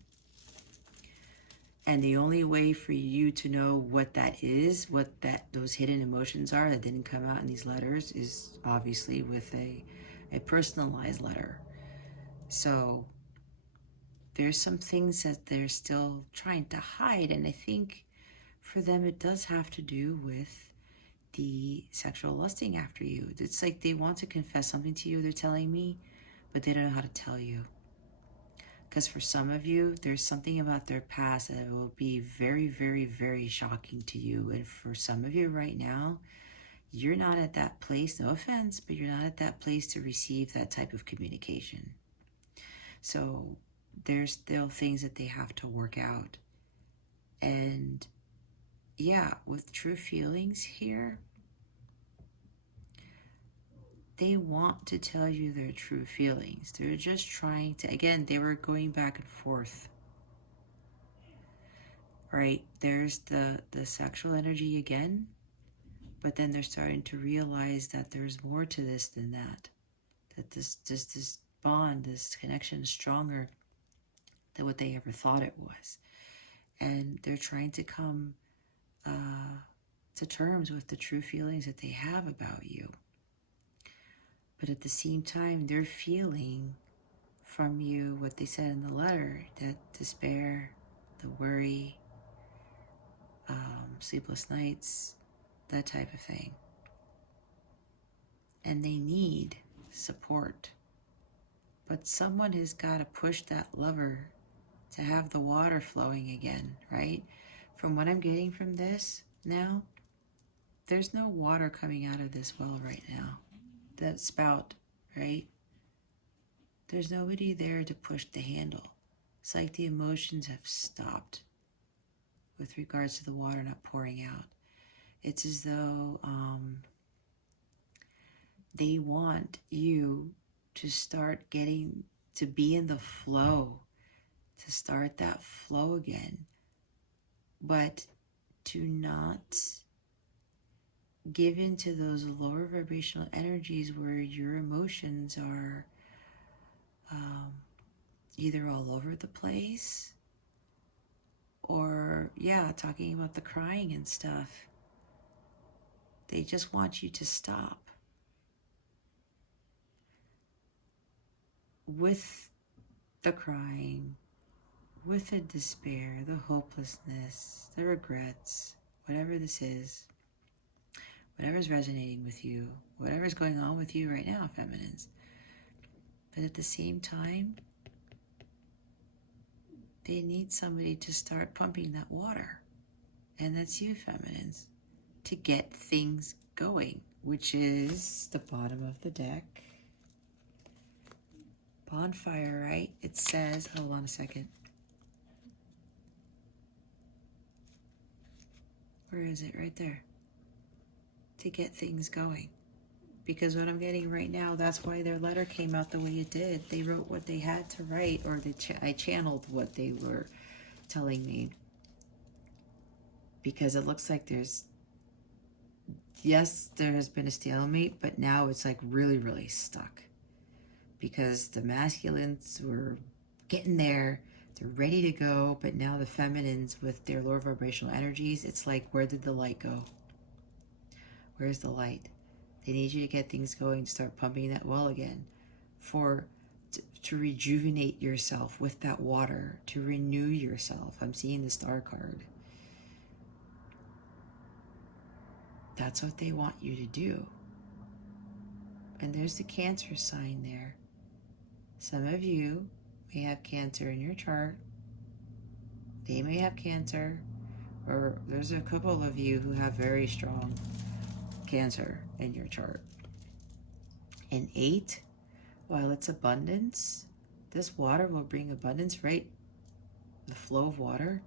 And the only way for you to know what that is, what those hidden emotions are that didn't come out in these letters, is obviously with a personalized letter. So there's some things that they're still trying to hide, and I think for them it does have to do with the sexual lusting after you. It's like they want to confess something to you, they're telling me, but they don't know how to tell you. Because for some of you, there's something about their past that will be very, very, very shocking to you. And for some of you right now, you're not at that place, no offense, but you're not at that place to receive that type of communication. So there's still things that they have to work out. And yeah, with true feelings here, they want to tell you their true feelings. They're just trying to, again, they were going back and forth. Right? There's the sexual energy again, but then they're starting to realize that there's more to this than that. That this bond, this connection is stronger than what they ever thought it was. And they're trying to come to terms with the true feelings that they have about you. But at the same time, they're feeling from you what they said in the letter, that despair, the worry, sleepless nights, that type of thing. And they need support. But someone has got to push that lever to have the water flowing again, right? From what I'm getting from this now, there's no water coming out of this well right now. That spout, right? There's nobody there to push the handle. It's like the emotions have stopped with regards to the water not pouring out. It's as though they want you to start getting to be in the flow, to start that flow again, but to not give into those lower vibrational energies where your emotions are either all over the place Or, yeah, talking about the crying and stuff. They just want you to stop. With the crying, with the despair, the hopelessness, the regrets, whatever this is, whatever's resonating with you, whatever's going on with you right now, feminines. But at the same time, they need somebody to start pumping that water. And that's you, feminines, to get things going, which is the bottom of the deck. Bonfire, right? It says, hold on a second. Where is it? Right there. To get things going. Because what I'm getting right now, that's why their letter came out the way it did. They wrote what they had to write, or I channeled what they were telling me. Because it looks like there's, yes, there has been a stalemate, but now it's like really, really stuck. Because the masculines were getting there, they're ready to go, but now the feminines with their lower vibrational energies, it's like, where did the light go? Where's the light? They need you to get things going, start pumping that well again, to rejuvenate yourself with that water, to renew yourself. I'm seeing the Star card. That's what they want you to do. And there's the Cancer sign there. Some of you may have Cancer in your chart. They may have Cancer, or there's a couple of you who have very strong Cancer in your chart. And 8, while it's abundance, this water will bring abundance, right? The flow of water.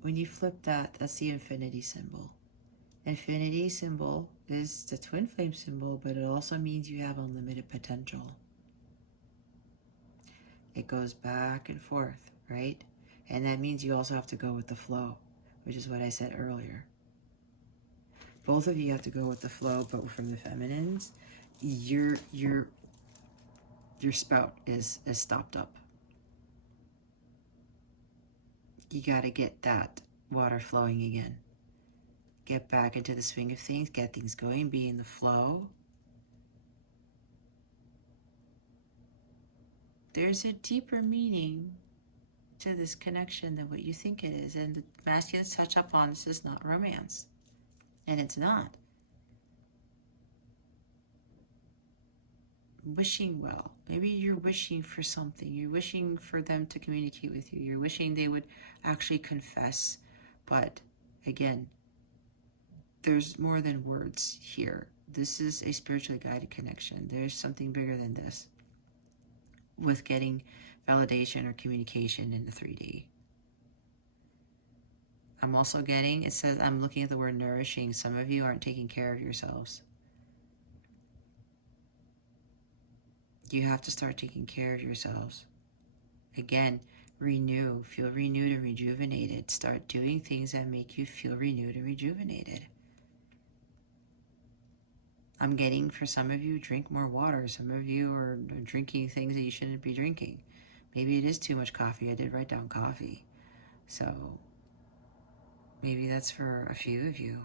When you flip that, that's the infinity symbol. Infinity symbol is the twin flame symbol, but it also means you have unlimited potential. It goes back and forth, right? And that means you also have to go with the flow, which is what I said earlier. Both of you have to go with the flow, but from the feminines, your spout is stopped up. You got to get that water flowing again. Get back into the swing of things, get things going, be in the flow. There's a deeper meaning to this connection than what you think it is. And the masculines touch up on this is not romance. And it's not. Wishing well. Maybe you're wishing for something. You're wishing for them to communicate with you. You're wishing they would actually confess. But again, there's more than words here. This is a spiritually guided connection. There's something bigger than this with getting validation or communication in the 3D. I'm also getting, it says, I'm looking at the word nourishing. Some of you aren't taking care of yourselves. You have to start taking care of yourselves. Again, renew. Feel renewed and rejuvenated. Start doing things that make you feel renewed and rejuvenated. I'm getting, for some of you, drink more water. Some of you are drinking things that you shouldn't be drinking. Maybe it is too much coffee. I did write down coffee. So maybe that's for a few of you.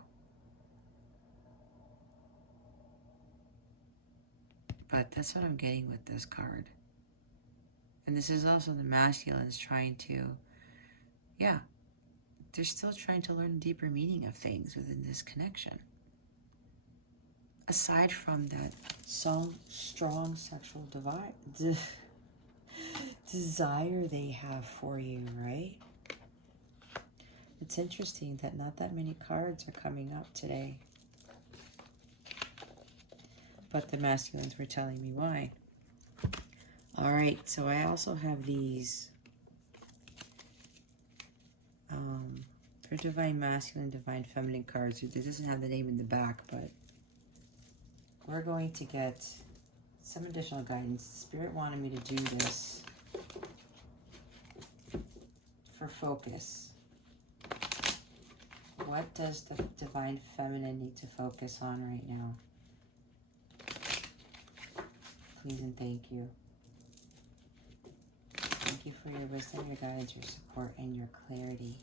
But that's what I'm getting with this card. And this is also the masculines trying to, yeah, they're still trying to learn the deeper meaning of things within this connection. Aside from that strong sexual desire they have for you, right? It's interesting that not that many cards are coming up today. But the masculines were telling me why. All right, so I also have these for Divine Masculine, Divine Feminine cards. It doesn't have the name in the back, but we're going to get some additional guidance. Spirit wanted me to do this for focus. What does the Divine Feminine need to focus on right now? Please and thank you. Thank you for your wisdom, your guidance, your support, and your clarity.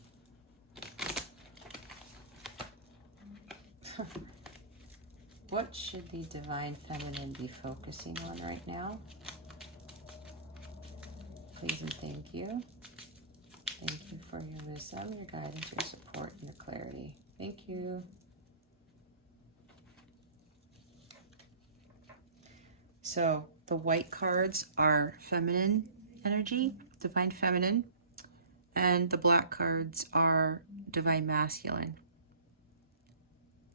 What should the Divine Feminine be focusing on right now? Please and thank you. Thank you for your wisdom, your guidance, your support, and your clarity. Thank you. So the white cards are feminine energy, divine feminine, and the black cards are divine masculine.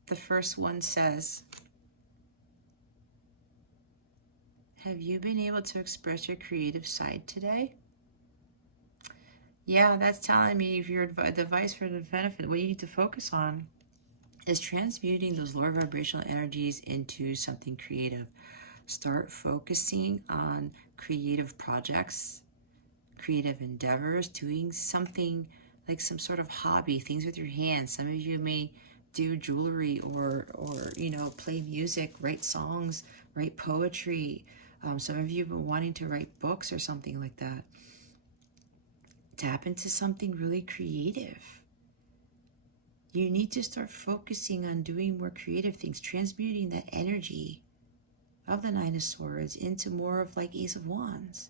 The first one says, have you been able to express your creative side today? Yeah, that's telling me if your device for the benefit, what you need to focus on is transmuting those lower vibrational energies into something creative. Start focusing on creative projects, creative endeavors, doing something like some sort of hobby, things with your hands. Some of you may do jewelry or you know, play music, write songs, write poetry. Some of you have been wanting to write books or something like that. Tap into something really creative. You need to start focusing on doing more creative things, transmuting that energy of the Nine of Swords into more of like Ace of Wands.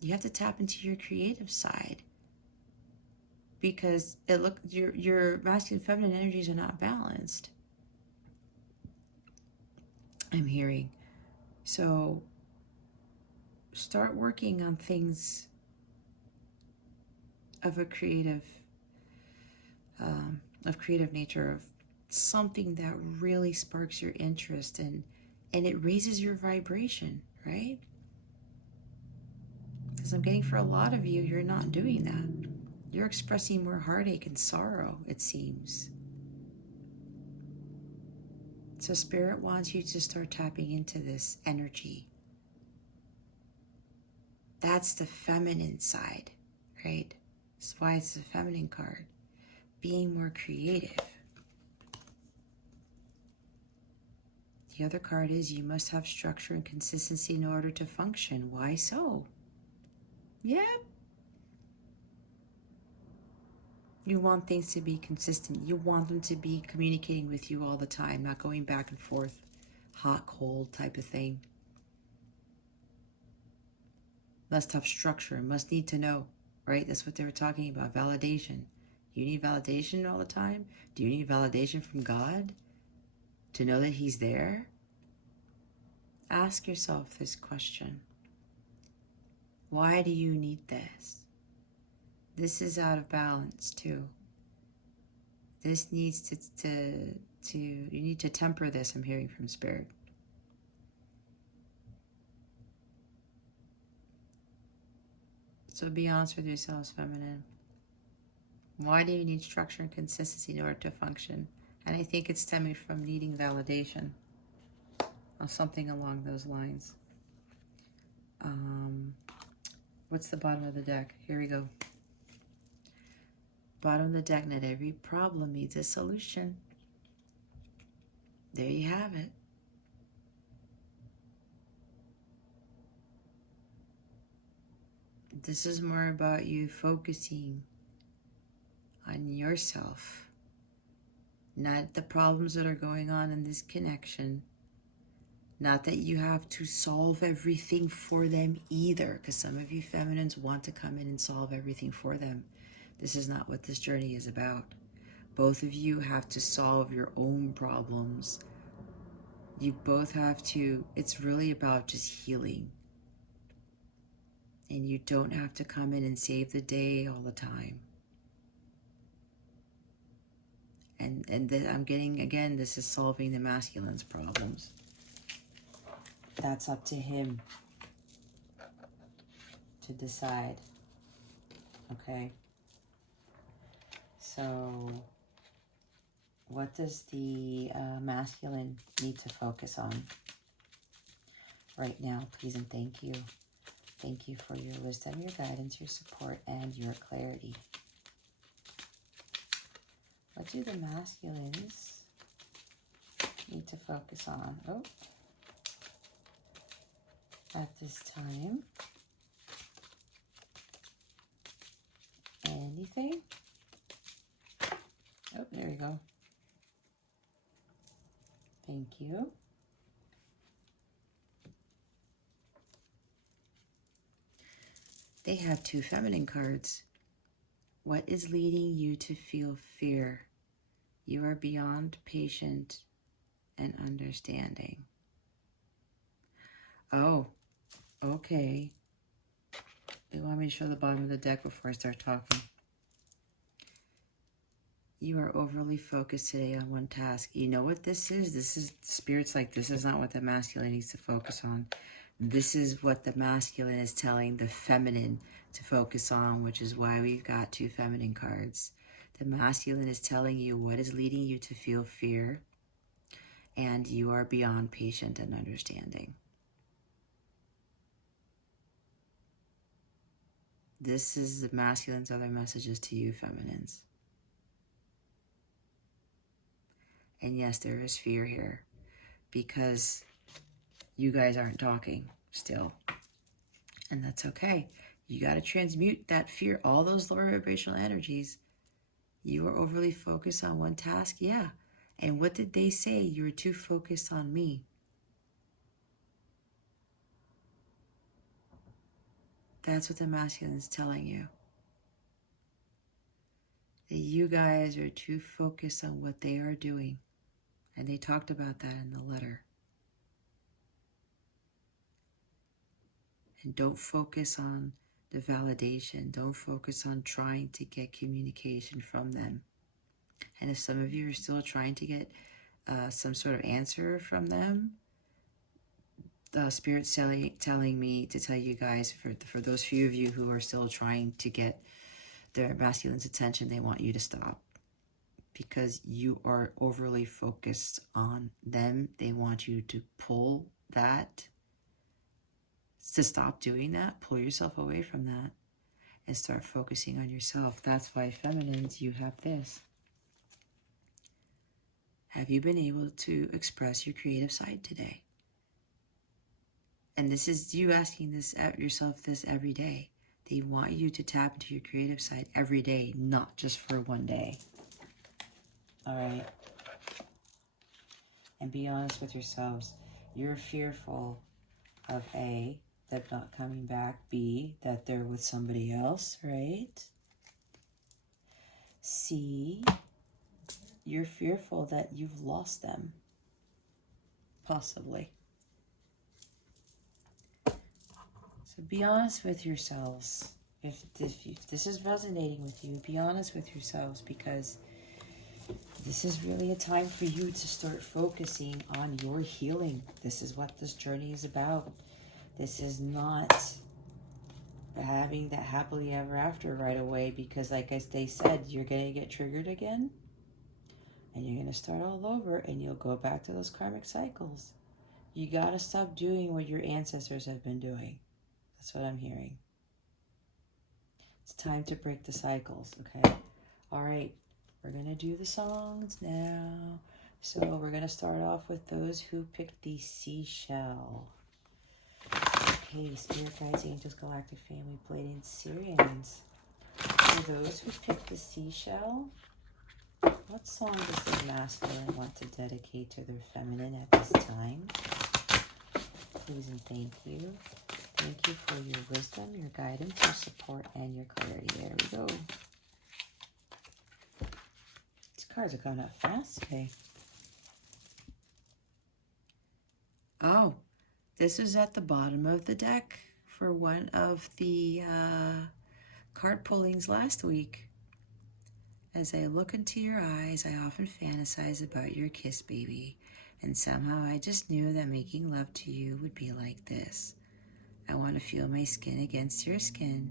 You have to tap into your creative side, because your masculine and feminine energies are not balanced, I'm hearing. So start working on things of a creative nature, of something that really sparks your interest and it raises your vibration, right? Because I'm getting, for a lot of you, you're not doing that. You're expressing more heartache and sorrow, it seems. So Spirit wants you to start tapping into this energy. That's the feminine side, right? That's why it's the feminine card. Being more creative. The other card is you must have structure and consistency in order to function. Why so? Yep. You want things to be consistent. You want them to be communicating with you all the time, not going back and forth, hot, cold type of thing. Must have structure, must need to know, right? That's what they were talking about, validation. You need validation all the time? Do you need validation from God to know that He's there? Ask yourself this question. Why do you need this? This is out of balance too. This needs you need to temper this, I'm hearing from Spirit. So be honest with yourselves, feminine. Why do you need structure and consistency in order to function? And I think it's stemming from needing validation or something along those lines. What's the bottom of the deck? Here we go. Bottom of the deck, not every problem needs a solution. There you have it. This is more about you focusing on yourself, not the problems that are going on in this connection. Not that you have to solve everything for them either, because some of you feminines want to come in and solve everything for them. This is not what this journey is about. Both of you have to solve your own problems. You both have to, it's really about just healing. And you don't have to come in and save the day all the time. And then I'm getting, again, this is solving the masculine's problems. That's up to him to decide. Okay? So what does the masculine need to focus on right now? Please and thank you. Thank you for your wisdom, your guidance, your support, and your clarity. What do the masculines need to focus on? Oh, at this time. anything? Oh, there you go. Thank you. They have 2 feminine cards. What is leading you to feel fear? You are beyond patient and understanding. Oh, okay. You want me to show the bottom of the deck before I start talking? You are overly focused today on one task. You know what this is? This is, Spirit's like, this is not what the masculine needs to focus on. This is what the masculine is telling the feminine to focus on, which is why we've got 2 feminine cards. The masculine is telling you what is leading you to feel fear, and you are beyond patient and understanding. This is the masculine's other messages to you, feminines. And yes, there is fear here because you guys aren't talking still. And that's okay. You got to transmute that fear, all those lower vibrational energies. You are overly focused on one task. Yeah. And what did they say? You were too focused on me. That's what the masculine is telling you. That you guys are too focused on what they are doing. And they talked about that in the letter. And don't focus on the validation. Don't focus on trying to get communication from them. And if some of you are still trying to get some sort of answer from them, the Spirit's telling me to tell you guys, for those few of you who are still trying to get their masculine's attention, they want you to stop. Because you are overly focused on them. They want you to pull that, to stop doing that, pull yourself away from that, and start focusing on yourself. That's why, feminines, you have this. Have you been able to express your creative side today? And this is you asking this at yourself this every day. They want you to tap into your creative side every day, not just for one day. All right? And be honest with yourselves. You're fearful of A, them not coming back. B, that they're with somebody else, right? C, you're fearful that you've lost them. Possibly. So be honest with yourselves. If this is resonating with you, be honest with yourselves, because this is really a time for you to start focusing on your healing. This is what this journey is about. This is not having that happily ever after right away, because like they said, you're going to get triggered again and you're going to start all over and you'll go back to those karmic cycles. You got to stop doing what your ancestors have been doing. That's what I'm hearing. It's time to break the cycles, okay? All right, we're going to do the songs now. So we're going to start off with those who picked the seashell. Okay, Spirit Guides, Angels, Galactic Family, Pleiadians, Syrians. For those who picked the seashell, what song does the masculine want to dedicate to their feminine at this time? Please and thank you. Thank you for your wisdom, your guidance, your support, and your clarity. There we go. These cards are coming out fast today. Oh, this is at the bottom of the deck for one of the card pullings last week. As I look into your eyes, I often fantasize about your kiss, baby. And somehow I just knew that making love to you would be like this. I want to feel my skin against your skin,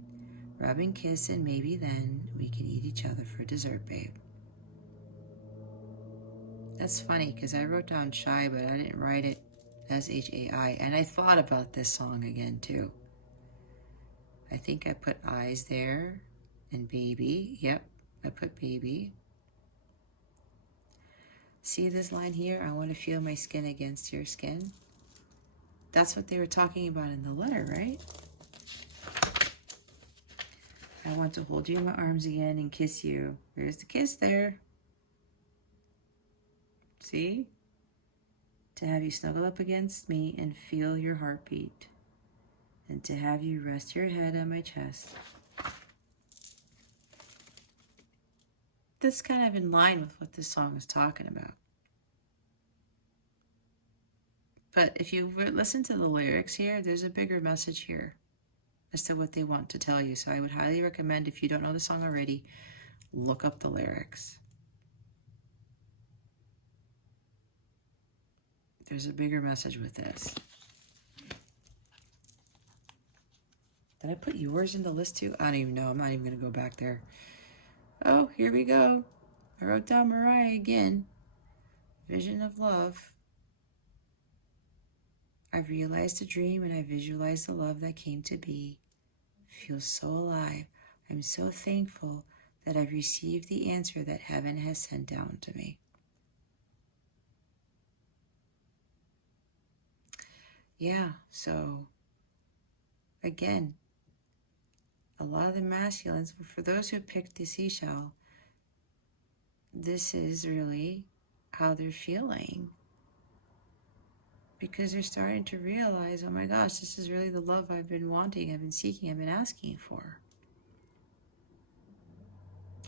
rub and kiss, and maybe then we can eat each other for dessert, babe. That's funny because I wrote down shy, but I didn't write it S-H-A-I. And I thought about this song again, too. I think I put eyes there and baby. Yep, I put baby. See this line here? I want to feel my skin against your skin. That's what they were talking about in the letter, right? I want to hold you in my arms again and kiss you. There's the kiss there. See? To have you snuggle up against me and feel your heartbeat. And to have you rest your head on my chest. That's kind of in line with what this song is talking about. But if you listen to the lyrics here, there's a bigger message here as to what they want to tell you. So I would highly recommend, if you don't know the song already, look up the lyrics. There's a bigger message with this. Did I put yours in the list too? I don't even know. I'm not even going to go back there. Oh, here we go. I wrote down Mariah again. Vision of love. I've realized a dream and I visualized the love that came to be. Feels so alive. I'm so thankful that I've received the answer that heaven has sent down to me. Yeah, so again, a lot of the masculines, for those who picked the seashell, this is really how they're feeling. Because they're starting to realize, oh my gosh, this is really the love I've been wanting, I've been seeking, I've been asking for.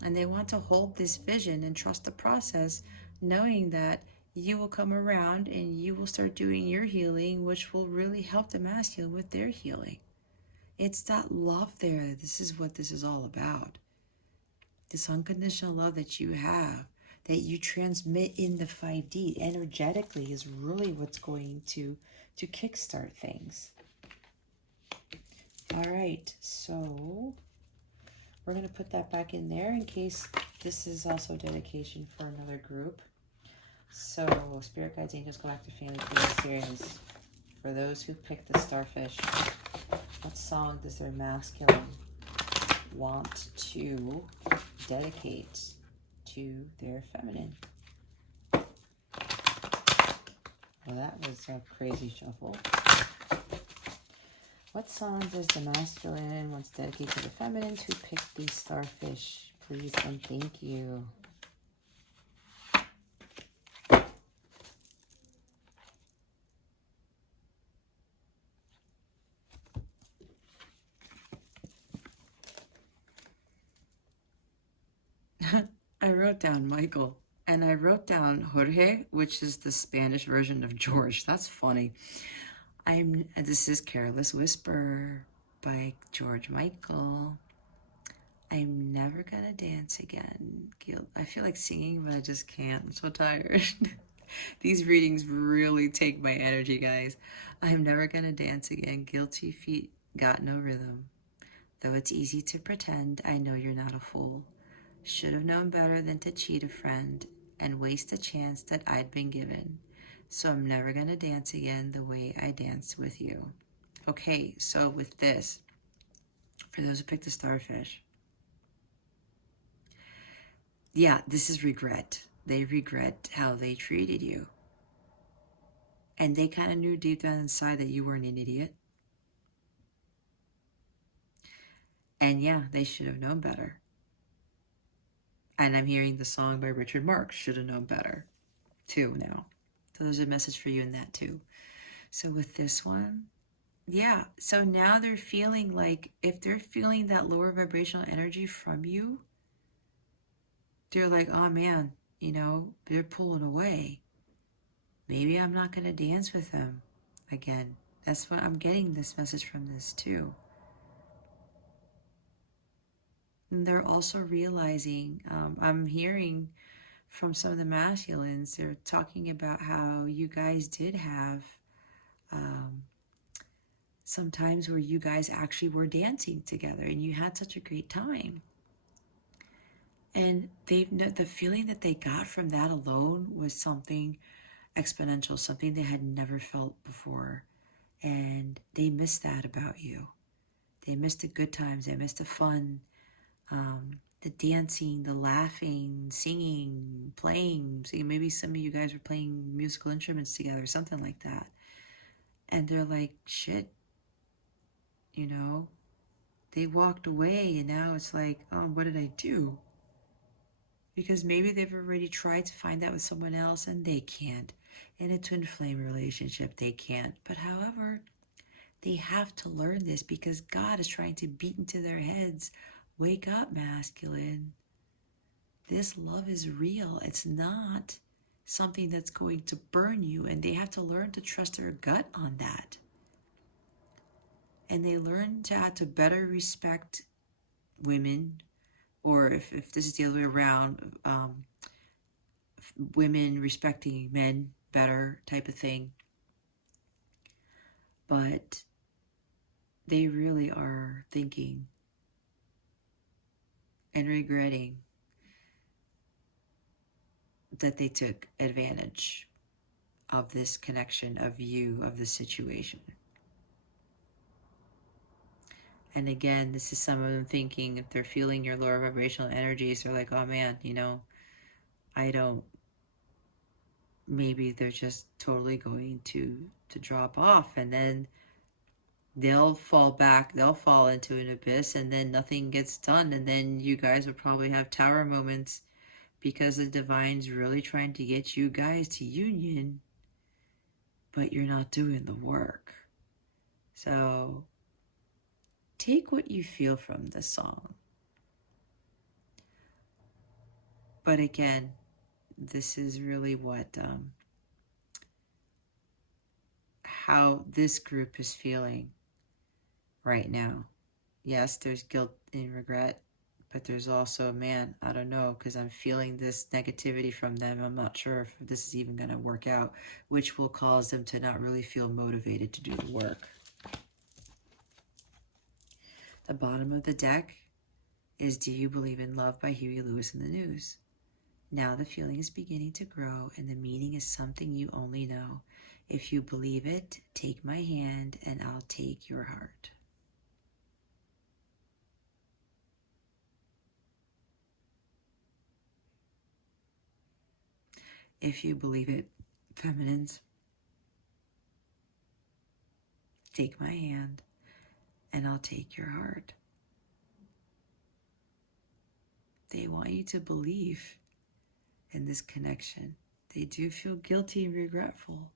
And they want to hold this vision and trust the process, knowing that you will come around and you will start doing your healing, which will really help the masculine with their healing. It's that love there. This is what this is all about. This unconditional love that you have, that you transmit in the 5D energetically, is really what's going to kickstart things. All right, so we're going to put that back in there in case this is also dedication for another group. So, Spirit Guides, Angels, Galactic Family series. For those who picked the starfish, what song does their masculine want to dedicate to their feminine? Well, that was a crazy shuffle. What song does the masculine want to dedicate to the feminine who picked these starfish? Please and thank you. I wrote down Michael, and I wrote down Jorge, which is the Spanish version of George. That's funny. This is Careless Whisper by George Michael. I'm never gonna dance again. I feel like singing, but I just can't. I'm so tired. These readings really take my energy, guys. I'm never gonna dance again. Guilty feet got no rhythm. Though it's easy to pretend, I know you're not a fool. Should have known better than to cheat a friend and waste a chance that I'd been given. So I'm never gonna dance again the way I danced with you. Okay, so with this, for those who picked the starfish, yeah, this is regret. They regret how they treated you. And they kind of knew deep down inside that you weren't an idiot. And yeah, they should have known better. And I'm hearing the song by Richard Marx, Should Have Known Better, too, now. So there's a message for you in that, too. So with this one, yeah. So now they're feeling like, if they're feeling that lower vibrational energy from you, they're like, oh man, you know, they're pulling away. Maybe I'm not going to dance with them again. That's what I'm getting this message from this too. And they're also realizing, I'm hearing from some of the masculines, they're talking about how you guys did have some times where you guys actually were dancing together and you had such a great time. And the feeling that they got from that alone was something exponential, something they had never felt before. And they missed that about you. They missed the good times. They missed the fun, the dancing, the laughing, singing, playing. So maybe some of you guys were playing musical instruments together, something like that. And they're like, shit, you know, they walked away, and now it's like, oh, what did I do? Because maybe they've already tried to find that with someone else and they can't. In a twin flame relationship, they can't. But however, they have to learn this because God is trying to beat into their heads. Wake up, masculine. This love is real. It's not something that's going to burn you, and they have to learn to trust their gut on that. And they learn to have to better respect women, or if this is the other way around, women respecting men better type of thing. But they really are thinking and regretting that they took advantage of this connection, of you, of the situation. And again, this is some of them thinking, if they're feeling your lower vibrational energies, they're like, oh man, maybe they're just totally going to drop off, and then they'll fall into an abyss, and then nothing gets done, and then you guys will probably have tower moments because the divine's really trying to get you guys to union, but you're not doing the work. So take what you feel from the song. But again, this is really what how this group is feeling right now. Yes, there's guilt and regret, but there's also, man, I don't know, because I'm feeling this negativity from them. I'm not sure if this is even going to work out, which will cause them to not really feel motivated to do the work. The bottom of the deck is Do You Believe in Love by Huey Lewis in the News. Now the feeling is beginning to grow, and the meaning is something you only know. If you believe it, take my hand and I'll take your heart. If you believe it, feminines, take my hand and I'll take your heart. They want you to believe in this connection. They do feel guilty and regretful.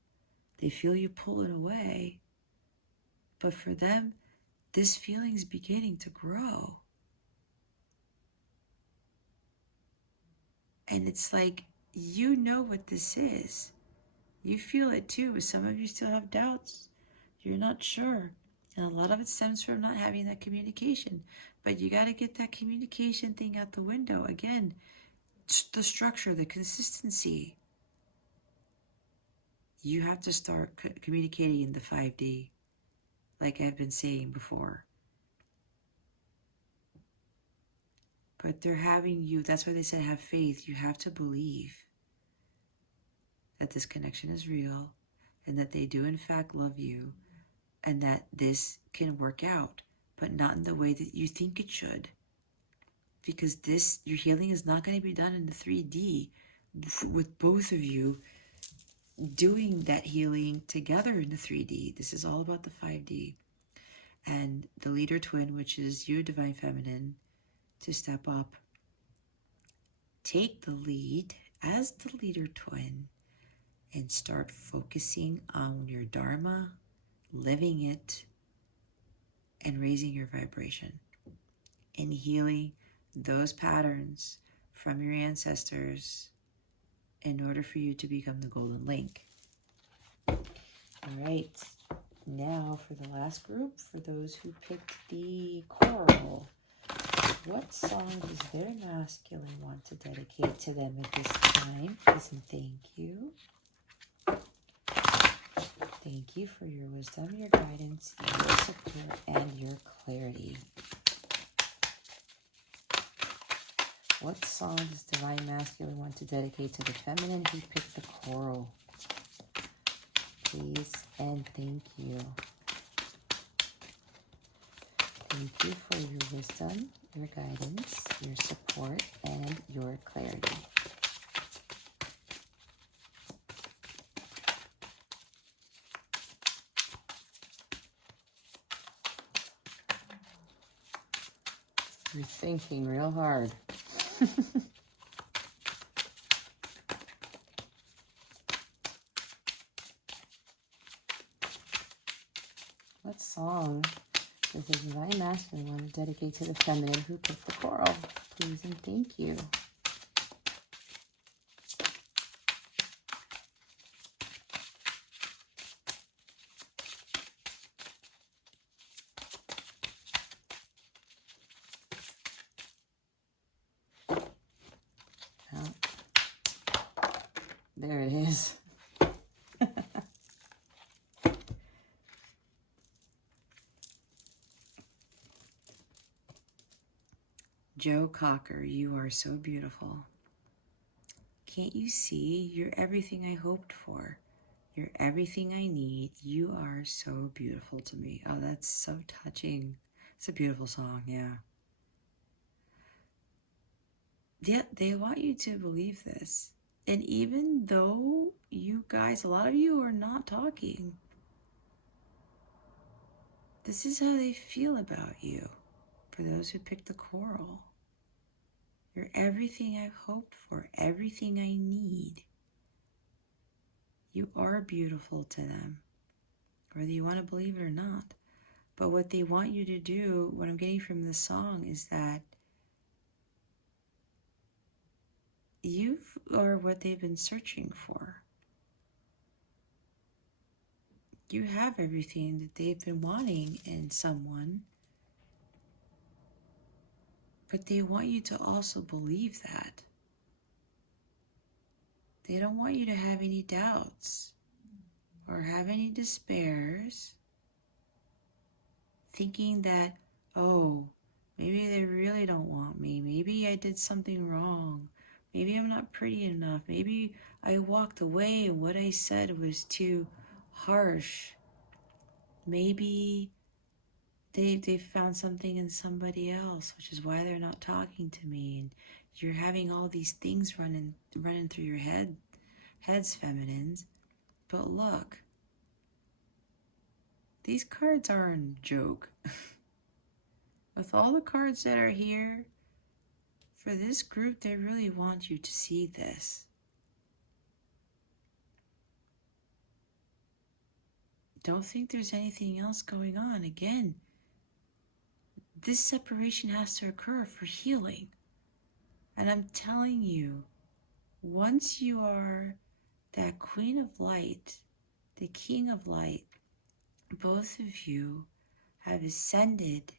They feel you pulling away. But for them, this feeling is beginning to grow. And it's like, you know what this is. You feel it too, but some of you still have doubts. You're not sure. And a lot of it stems from not having that communication. But you got to get that communication thing out the window. Again, the structure, the consistency. You have to start communicating in the 5D, like I've been saying before. But they're having you, that's why they said have faith. You have to believe that this connection is real and that they do in fact love you and that this can work out, but not in the way that you think it should. Because your healing is not going to be done in the 3D with both of you doing that healing together in the 3D. This is all about the 5D. And the leader twin, which is your divine feminine, to step up, take the lead as the leader twin and start focusing on your dharma, living it, and raising your vibration and healing those patterns from your ancestors in order for you to become the golden link. All right, now for the last group, for those who picked the coral, what song does their masculine want to dedicate to them at this time? Please and thank you. Thank you for your wisdom, your guidance, your support, and your clarity. What song does Divine Masculine want to dedicate to the feminine who picked the coral? Please and thank you. Thank you for your wisdom, your guidance, your support, and your clarity. You're thinking real hard. What song does the Divine Masculine want to dedicate to the feminine who picked the coral? Please and thank you. Oh, there it is. Joe Cocker, you are so beautiful. Can't you see? You're everything I hoped for. You're everything I need. You are so beautiful to me. Oh, that's so touching. It's a beautiful song, yeah. Yeah, they want you to believe this. And even though you guys, a lot of you are not talking, this is how they feel about you. For those who picked the coral. You're everything I've hoped for, everything I need. You are beautiful to them, whether you want to believe it or not. But what they want you to do, what I'm getting from this song, is that you are what they've been searching for. You have everything that they've been wanting in someone, but they want you to also believe that. They don't want you to have any doubts or have any despairs, thinking that, oh, maybe they really don't want me. Maybe I did something wrong. Maybe I'm not pretty enough. Maybe I walked away and what I said was too harsh. Maybe they found something in somebody else, which is why they're not talking to me. And you're having all these things running through your heads, feminines. But look, these cards aren't a joke. With all the cards that are here, for this group, they really want you to see this. Don't think there's anything else going on. Again, this separation has to occur for healing. And I'm telling you, once you are that Queen of Light, the King of Light, both of you have ascended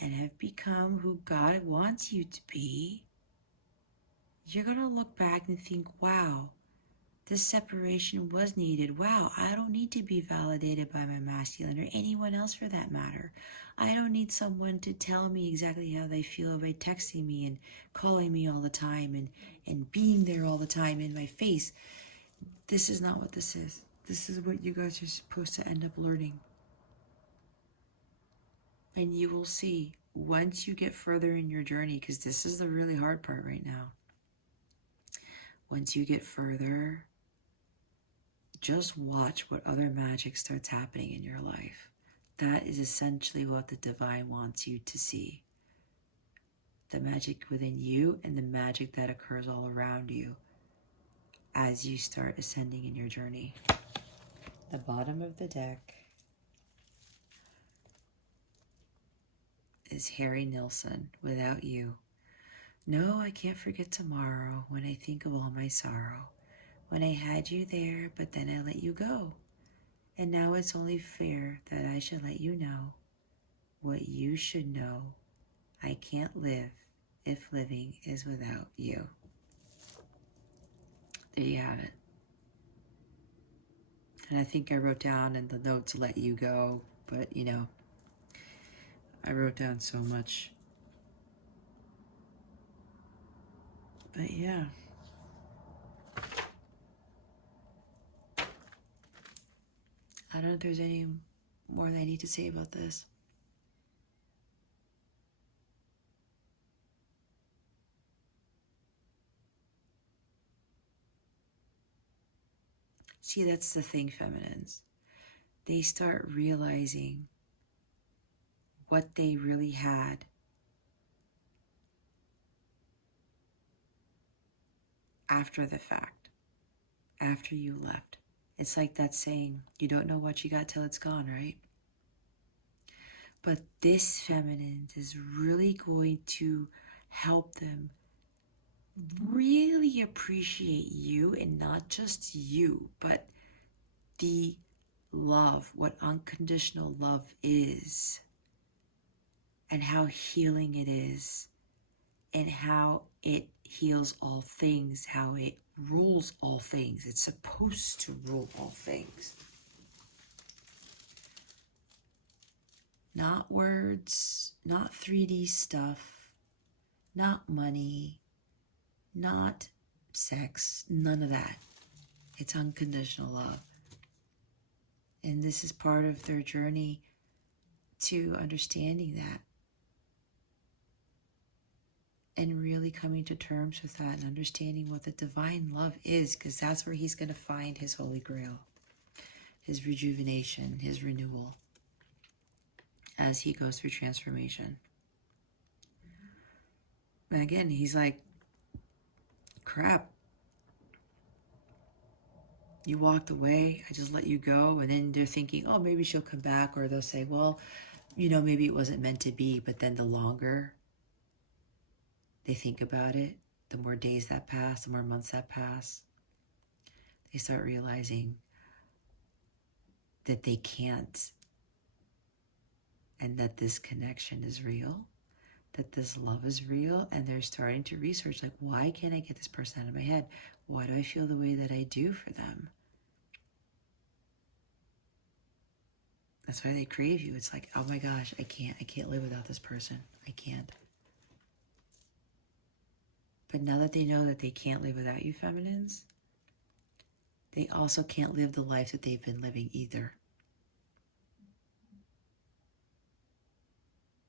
and have become who God wants you to be, you're going to look back and think, wow, this separation was needed. Wow, I don't need to be validated by my masculine or anyone else for that matter. I don't need someone to tell me exactly how they feel by texting me and calling me all the time and being there all the time in my face. This is not what this is. This is what you guys are supposed to end up learning. And you will see once you get further in your journey, because this is the really hard part right now. Once you get further, just watch what other magic starts happening in your life. That is essentially what the divine wants you to see. The magic within you and the magic that occurs all around you as you start ascending in your journey. The bottom of the deck is Harry Nilsson, Without You. No, I can't forget tomorrow when I think of all my sorrow. When I had you there, but then I let you go. And now it's only fair that I should let you know what you should know. I can't live if living is without you. There you have it. And I think I wrote down in the note to let you go, but you know, I wrote down so much. But yeah. I don't know if there's any more that I need to say about this. See, that's the thing, feminines. They start realizing what they really had after the fact, after you left. It's like that saying, you don't know what you got till it's gone, right? But this feminine is really going to help them really appreciate you, and not just you, but the love, what unconditional love is, and how healing it is, and how it heals all things, how it rules all things. It's supposed to rule all things. Not words, not 3D stuff, not money, not sex, none of that. It's unconditional love. And this is part of their journey to understanding that and really coming to terms with that and understanding what the divine love is, because that's where he's going to find his holy grail, his rejuvenation, his renewal as he goes through transformation. And again, he's like, crap, you walked away, I just let you go. And then they're thinking, oh, maybe she'll come back. Or they'll say, well, you know, maybe it wasn't meant to be. But then the longer they think about it, the more days that pass, the more months that pass, they start realizing that they can't, and that this connection is real, that this love is real. And they're starting to research, like, why can't I get this person out of my head? Why do I feel the way that I do for them? That's why they crave you. It's like, oh my gosh, I can't live without this person. I can't. But now that they know that they can't live without you, feminines, they also can't live the life that they've been living either.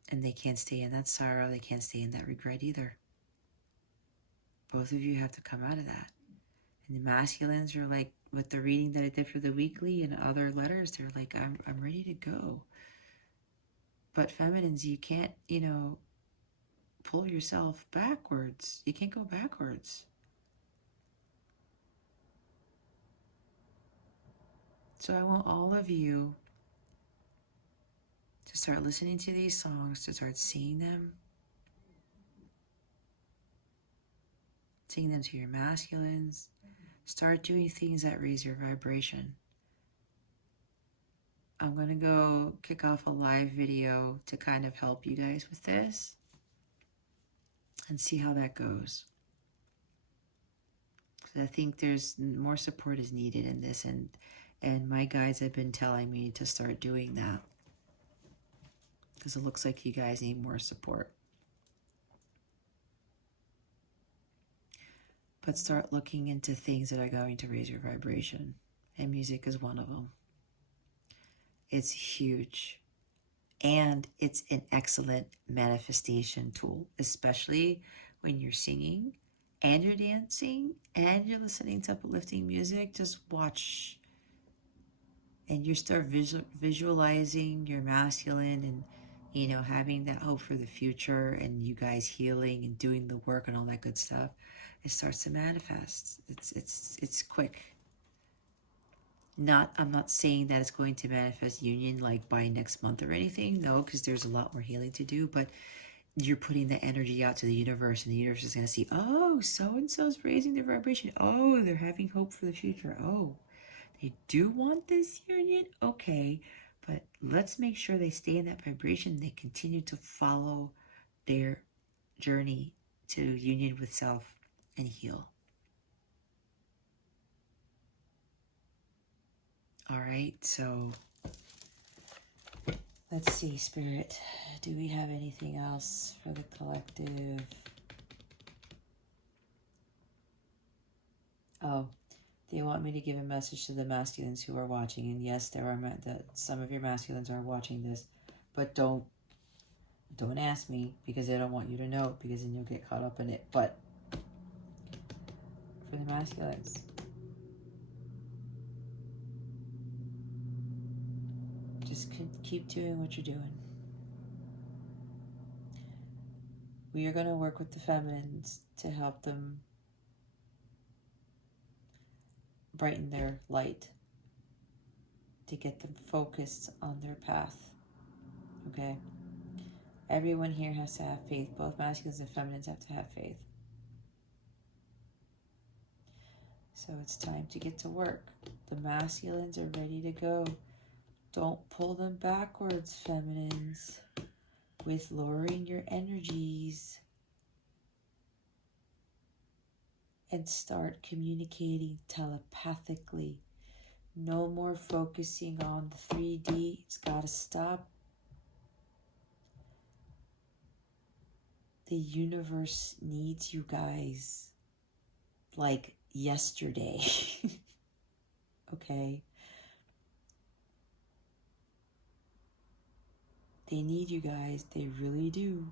And they can't stay in that sorrow. They can't stay in that regret either. Both of you have to come out of that. And the masculines are like, with the reading that I did for the weekly and other letters, they're like, I'm ready to go. But feminines, you can't, you know, pull yourself backwards. You can't go backwards. So I want all of you to start listening to these songs, to start seeing them to your masculines. Start doing things that raise your vibration. I'm going to go kick off a live video to kind of help you guys with this and see how that goes. Because I think there's more support is needed in this, and my guides have been telling me to start doing that because it looks like you guys need more support. But start looking into things that are going to raise your vibration, and music is one of them. It's huge, and it's an excellent manifestation tool, especially when you're singing and you're dancing and you're listening to uplifting music. Just watch, and you start visualizing your masculine, and you know, having that hope for the future, and you guys healing and doing the work and all that good stuff. It starts to manifest. It's quick. I'm not saying that it's going to manifest union like by next month or anything, no, because there's a lot more healing to do. But you're putting the energy out to the universe, and the universe is going to see, oh, so-and-so's raising their vibration. Oh, they're having hope for the future. Oh, they do want this union? Okay, but let's make sure they stay in that vibration. They continue to follow their journey to union with self and heal. All right, so let's see, Spirit. Do we have anything else for the collective? Oh, they want me to give a message to the masculines who are watching. And yes, there are some of your masculines are watching this, but don't ask me, because they don't want you to know, because then you'll get caught up in it. But for the masculines, just keep doing what you're doing. We are going to work with the feminines to help them brighten their light, to get them focused on their path. Okay? Everyone here has to have faith. Both masculines and feminines have to have faith. So it's time to get to work. The masculines are ready to go. Don't pull them backwards, feminines, with lowering your energies. And start communicating telepathically. No more focusing on the 3D. It's got to stop. The universe needs you guys like yesterday. Okay? They need you guys. They really do.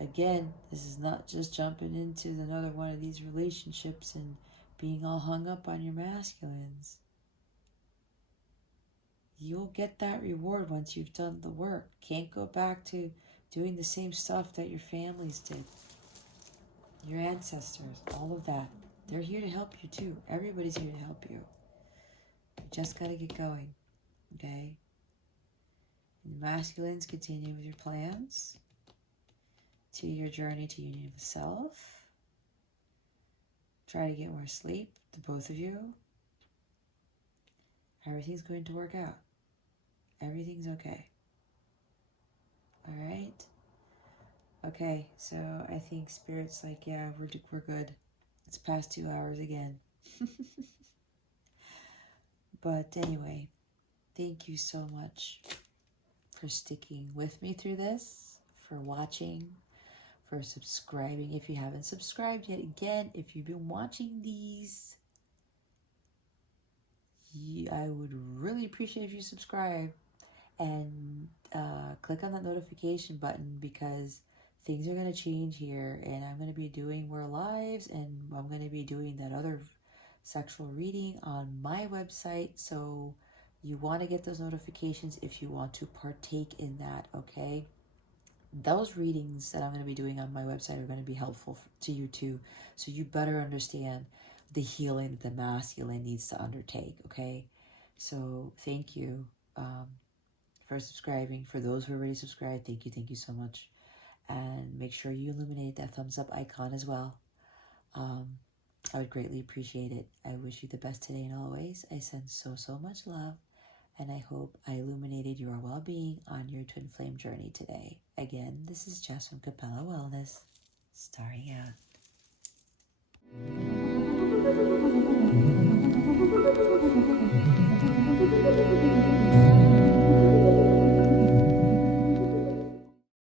Again, this is not just jumping into another one of these relationships and being all hung up on your masculines. You'll get that reward once you've done the work. Can't go back to doing the same stuff that your families did. Your ancestors, all of that. They're here to help you too. Everybody's here to help you. You just got to get going, okay? And the masculines, continue with your plans to your journey to union with self. Try to get more sleep, the both of you. Everything's going to work out. Everything's okay. All right? Okay, so I think Spirit's like, yeah, we're good. It's past 2 hours again. But anyway, thank you so much for sticking with me through this, for watching, for subscribing. If you haven't subscribed yet, again, if you've been watching these, I would really appreciate if you subscribe and click on that notification button, because things are going to change here, and I'm going to be doing more lives, and I'm going to be doing that other sexual reading on my website. So you want to get those notifications if you want to partake in that, okay? Those readings that I'm going to be doing on my website are going to be helpful to you too. So you better understand the healing that the masculine needs to undertake, okay? So thank you for subscribing. For those who are already subscribed, thank you so much. And make sure you illuminate that thumbs up icon as well. I would greatly appreciate it. I wish you the best today and always. I send so much love, and I hope I illuminated your well-being on your twin flame journey today. Again, this is Jess from Capella Wellness, starting out.